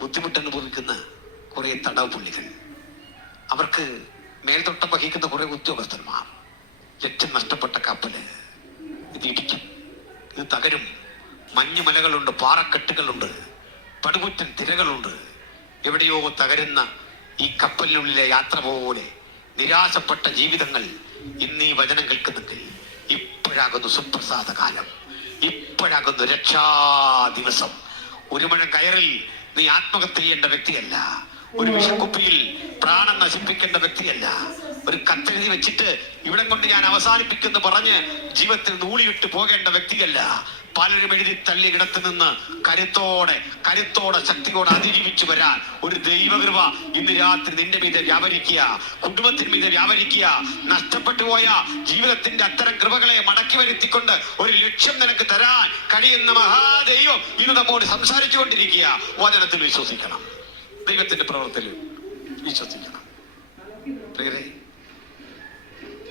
ബുദ്ധിമുട്ടനുഭവിക്കുന്ന കുറെ തടവ് പുള്ളികൾ, അവർക്ക് മേൽതൊട്ടം വഹിക്കുന്ന കുറെ ഉദ്യോഗസ്ഥന്മാർ. ലക്ഷ്യം നഷ്ടപ്പെട്ട കപ്പല് ഇത് ഇടിക്കും, ഇത് തകരും. മഞ്ഞുമലകളുണ്ട്, പാറക്കെട്ടുകളുണ്ട്, പടുകുറ്റൻ തിരകളുണ്ട്. എവിടെയോ തകരുന്ന ഈ കപ്പലിനുള്ളിലെ യാത്ര പോലെ നിരാശപ്പെട്ട ജീവിതങ്ങൾ ഇന്ന് ഈ വചനം കേൾക്കുന്നെങ്കിൽ ഇപ്പോഴാകുന്നു സുപ്രസാദ കാലം, ഇപ്പോഴാകുന്നു രക്ഷാ ദിവസം. ഒരു മുഴം കയറിൽ നീ ആത്മഹത്യ ചെയ്യേണ്ട വ്യക്തിയല്ല, ഒരു വിഷക്കുപ്പിയിൽ പ്രാണൻ നശിപ്പിക്കേണ്ട വ്യക്തിയല്ല, ഒരു കത്തെഴുതി വെച്ചിട്ട് ഇവിടം കൊണ്ട് ഞാൻ അവസാനിപ്പിക്കുന്നു പറഞ്ഞ് ജീവിതത്തിൽ നൂളിവിട്ട് പോകേണ്ട വ്യക്തിയല്ല. പലരും എഴുതി തള്ളി ഇടത്ത് നിന്ന് കരുത്തോടെ ശക്തിയോടെ അതിജീവിച്ചു വരാൻ ഒരു ദൈവകൃപ ഇന്ന് രാത്രി നിന്റെ മീതെ വ്യാപരിക്കുക, കുടുംബത്തിന് മീതെ വ്യാപരിക്കുക. നഷ്ടപ്പെട്ടു പോയ ജീവിതത്തിന്റെ അത്തരം കൃപകളെ മടക്കി വരുത്തിക്കൊണ്ട് ഒരു ലക്ഷ്യം നിനക്ക് തരാൻ കഴിയുന്ന മഹാദൈവം ഇന്ന് നമ്മോട് സംസാരിച്ചു കൊണ്ടിരിക്കുക. വചനത്തിൽ വിശ്വസിക്കണം, ദൈവത്തിന്റെ പ്രവർത്തനത്തിൽ വിശ്വസിക്കണം. പ്രിയരേ,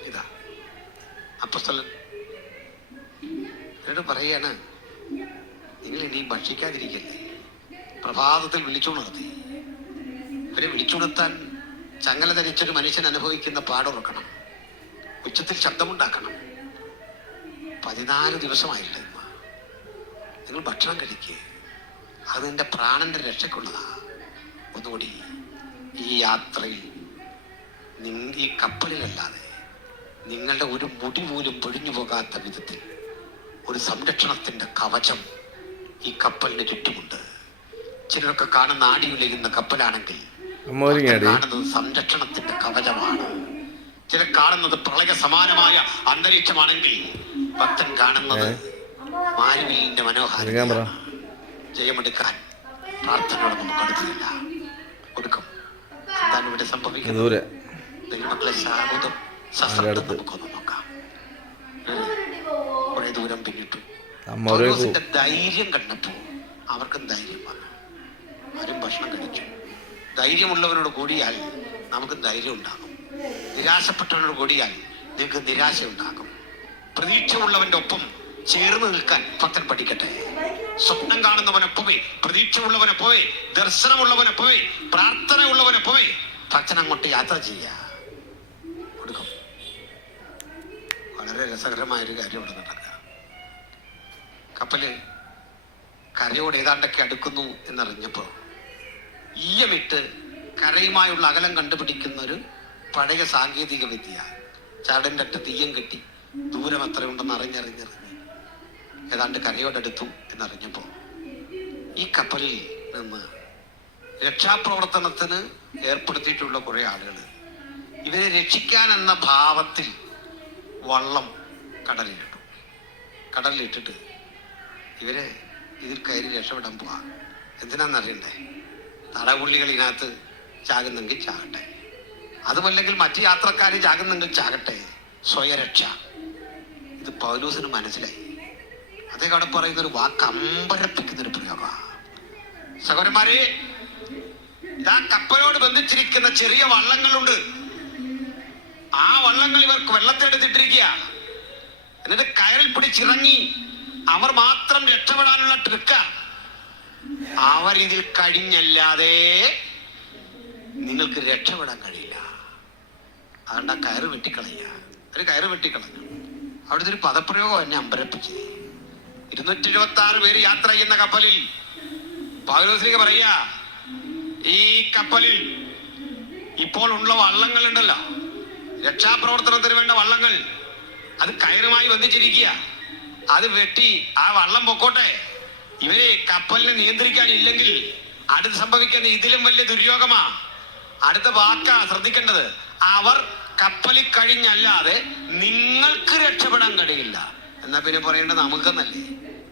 ഇതാ അപ്പോസ്തലൻ എന്നോട് പറയാണ്, നിങ്ങൾ ഇനി ഭക്ഷിക്കാതിരിക്കല്ലേ. പ്രഭാതത്തിൽ വിളിച്ചുണർത്തി. ഇവരെ വിളിച്ചുണർത്താൻ ചങ്ങല ധരിച്ചൊരു മനുഷ്യൻ അനുഭവിക്കുന്ന പാടുറക്കണം, ഉച്ചത്തിൽ ശബ്ദമുണ്ടാക്കണം. 14 ദിവസമായിട്ട് നിങ്ങൾ ഭക്ഷണം കഴിക്കുക, അത് നിന്റെ പ്രാണന്റെ രക്ഷയ്ക്കുള്ളതാ. ഒന്നുകൂടി, ഈ യാത്രയിൽ ഈ കപ്പലിലല്ലാതെ നിങ്ങളുടെ ഒരു മുടി പോലും പൊഴിഞ്ഞു പോകാത്ത വിധത്തിൽ ഒരു സംരക്ഷണത്തിന്റെ കവചം ഈ കപ്പലിന് ചുറ്റുമുണ്ട്. ചിലരൊക്കെ കാണുന്ന ആടിയുലയുന്ന കപ്പലാണെങ്കിൽ കാണുന്നത് സംരക്ഷണത്തിന്റെ കവചമാണ്. ചിലർ കാണുന്നത് പ്രളയ സമാനമായ അന്തരീക്ഷമാണെങ്കിൽ ഭക്തൻ കാണുന്നത് മാരുവിലിന്റെ മനോഹാരിതയാണ്. ജയമെടുക്കാൻ പ്രാർത്ഥനയോടെ നമുക്ക് അടുത്തില്ല, കൊടുക്കും. എന്താണ് ഇവിടെ സംഭവിക്കുന്നത്? ദൈവമക്കളെ ശാബുദം സശ്രദ്ധം നമുക്കൊന്ന് നോക്കാം. കുറെ ദൂരം പിന്നിട്ടു. പൗലോസിന്റെ ധൈര്യം കണ്ടപ്പോ അവർക്കും ധൈര്യം വന്നു. ആരും ഭക്ഷണം കഴിച്ചു. ധൈര്യമുള്ളവരോട് കൂടിയാൽ നമുക്ക് ധൈര്യം ഉണ്ടാകും. നിരാശപ്പെട്ടവരോട് കൂടിയാൽ നിങ്ങൾക്ക് നിരാശ ഉണ്ടാകും. പ്രതീക്ഷ ഉള്ളവന്റെ ഒപ്പം ചേർന്ന് നിൽക്കാൻ ഭക്തൻ പഠിക്കട്ടെ. സ്വപ്നം കാണുന്നവനൊപ്പമേ, പ്രതീക്ഷ ഉള്ളവനൊപ്പമേ, ദർശനമുള്ളവനൊപ്പമേ, പ്രാർത്ഥന ഉള്ളവനൊപ്പമേ ഭക്തൻ അങ്ങോട്ട് യാത്ര ചെയ്യുക, കൊടുക്കും. വളരെ രസകരമായൊരു കാര്യം ഇവിടെ നടക്കുക. കപ്പല് കരയോട് ഏതാണ്ടൊക്കെ അടുക്കുന്നു എന്നറിഞ്ഞപ്പോൾ ഈയമിട്ട് കരയുമായുള്ള അകലം കണ്ടുപിടിക്കുന്ന ഒരു പഴയ സാങ്കേതിക വിദ്യ. ചാടിൻ്റെ അറ്റത്ത് ഈയം കെട്ടി ദൂരം എത്രയുണ്ടെന്ന് അറിഞ്ഞറിഞ്ഞറിഞ്ഞ് ഏതാണ്ട് കരയോടടുത്തു എന്നറിഞ്ഞപ്പോൾ ഈ കപ്പലിൽ നിന്ന് രക്ഷാപ്രവർത്തനത്തിന് ഏർപ്പെടുത്തിയിട്ടുള്ള കുറെ ആളുകൾ ഇവരെ രക്ഷിക്കാൻ എന്ന ഭാവത്തിൽ വള്ളം കടലിലിട്ടിട്ട് ഇവര് ഇതിൽ കയറി രക്ഷപ്പെടാൻ പോവാ. എന്തിനാന്നറിയണ്ടേ? തടവുള്ളികൾ ഇതിനകത്ത് ചാകുന്നെങ്കിൽ ചാകട്ടെ, അതുമല്ലെങ്കിൽ മറ്റു യാത്രക്കാർ ചാകുന്നെങ്കിൽ ചാകട്ടെ, സ്വയരക്ഷ. ഇത് പൗലോസിന് മനസ്സിലായി. അദ്ദേഹം അവിടെ പറയുന്നൊരു വാക്ക് അമ്പരപ്പിക്കുന്നൊരു പ്രയോഗ. സഹോദരന്മാരെ, ഇതാ കപ്പലോട് ബന്ധിച്ചിരിക്കുന്ന ചെറിയ വള്ളങ്ങളുണ്ട്. ആ വള്ളങ്ങൾ ഇവർക്ക് വെള്ളത്തെടുത്തിട്ടിരിക്കുക. എന്നിട്ട് കയറിൽ പിടിച്ചിറങ്ങി അവർ മാത്രം രക്ഷപ്പെടാനുള്ള ട്രിക്ക. അവരിതിൽ കഴിഞ്ഞല്ലാതെ നിങ്ങൾക്ക് രക്ഷപ്പെടാൻ കഴിയില്ല. അതുകൊണ്ട് ആ കയറ് വെട്ടിക്കളയുക. ഒരു കയറ് വെട്ടിക്കളഞ്ഞു. അവിടുത്തെ ഒരു പദപ്രയോഗം എന്നെ അമ്പരപ്പിച്ചത്. 276 പേര് യാത്ര ചെയ്യുന്ന കപ്പലിൽ പൗലോസ്ലീഹ പറയുക, ഈ കപ്പലിൽ ഇപ്പോൾ ഉള്ള വള്ളങ്ങളുണ്ടല്ലോ, രക്ഷാപ്രവർത്തനത്തിന് വേണ്ട വള്ളങ്ങൾ, അത് കയറുമായി ബന്ധിച്ചിരിക്കുക. അത് വെട്ടി ആ വള്ളം പൊക്കോട്ടെ. ഇവരെ കപ്പലിനെ നിയന്ത്രിക്കാനില്ലെങ്കിൽ അടുത്ത് സംഭവിക്കുന്ന ഇതിലും വലിയ ദുര്യോഗമാ. അടുത്ത വാക്കാ ശ്രദ്ധിക്കേണ്ടത്. അവർ കപ്പലിൽ കഴിഞ്ഞല്ലാതെ നിങ്ങൾക്ക് രക്ഷപ്പെടാൻ കഴിയില്ല. എന്നാ പിന്നെ പറയേണ്ടത് നമുക്കെന്നല്ലേ?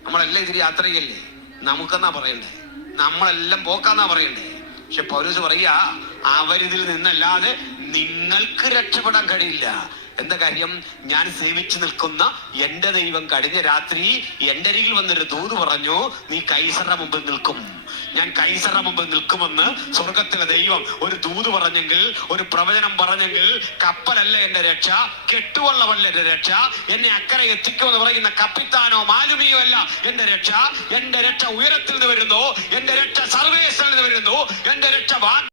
നമ്മളെല്ലാം ഇതിൽ യാത്ര ചെയ്യല്ലേ? നമുക്കെന്നാ പറയണ്ടേ? നമ്മളെല്ലാം പോക്കാന്നാ പറയണ്ടേ? പക്ഷെ പൗലോസ് പറയാ, അവരിതിൽ നിന്നല്ലാതെ നിങ്ങൾക്ക് രക്ഷപ്പെടാൻ കഴിയില്ല. എന്താ കാര്യം? ഞാൻ സേവിച്ചു നിൽക്കുന്ന എന്റെ ദൈവം കഴിഞ്ഞ രാത്രി എന്റെ അരികിൽ വന്നൊരു ദൂത് പറഞ്ഞു, നീ കൈസറുടെ മുമ്പിൽ നിൽക്കും. ഞാൻ കൈസറുടെ മുമ്പിൽ നിൽക്കുമെന്ന് സ്വർഗത്തിലെ ദൈവം ഒരു ദൂത് പറഞ്ഞെങ്കിൽ, ഒരു പ്രവചനം പറഞ്ഞെങ്കിൽ, കപ്പലല്ല എന്റെ രക്ഷ, കെട്ടുവള്ളമല്ല എന്റെ രക്ഷ, എന്നെ അക്കരെ എത്തിക്കുമെന്ന് പറയുന്ന കപ്പിത്താനോ മാലുമിയോ അല്ല എന്റെ രക്ഷ. എന്റെ രക്ഷ ഉയരത്തിൽ നിന്ന് വരുന്നു, എന്റെ രക്ഷ സർവേശ്വരിൽ നിന്ന് വരുന്നു, എന്റെ രക്ഷ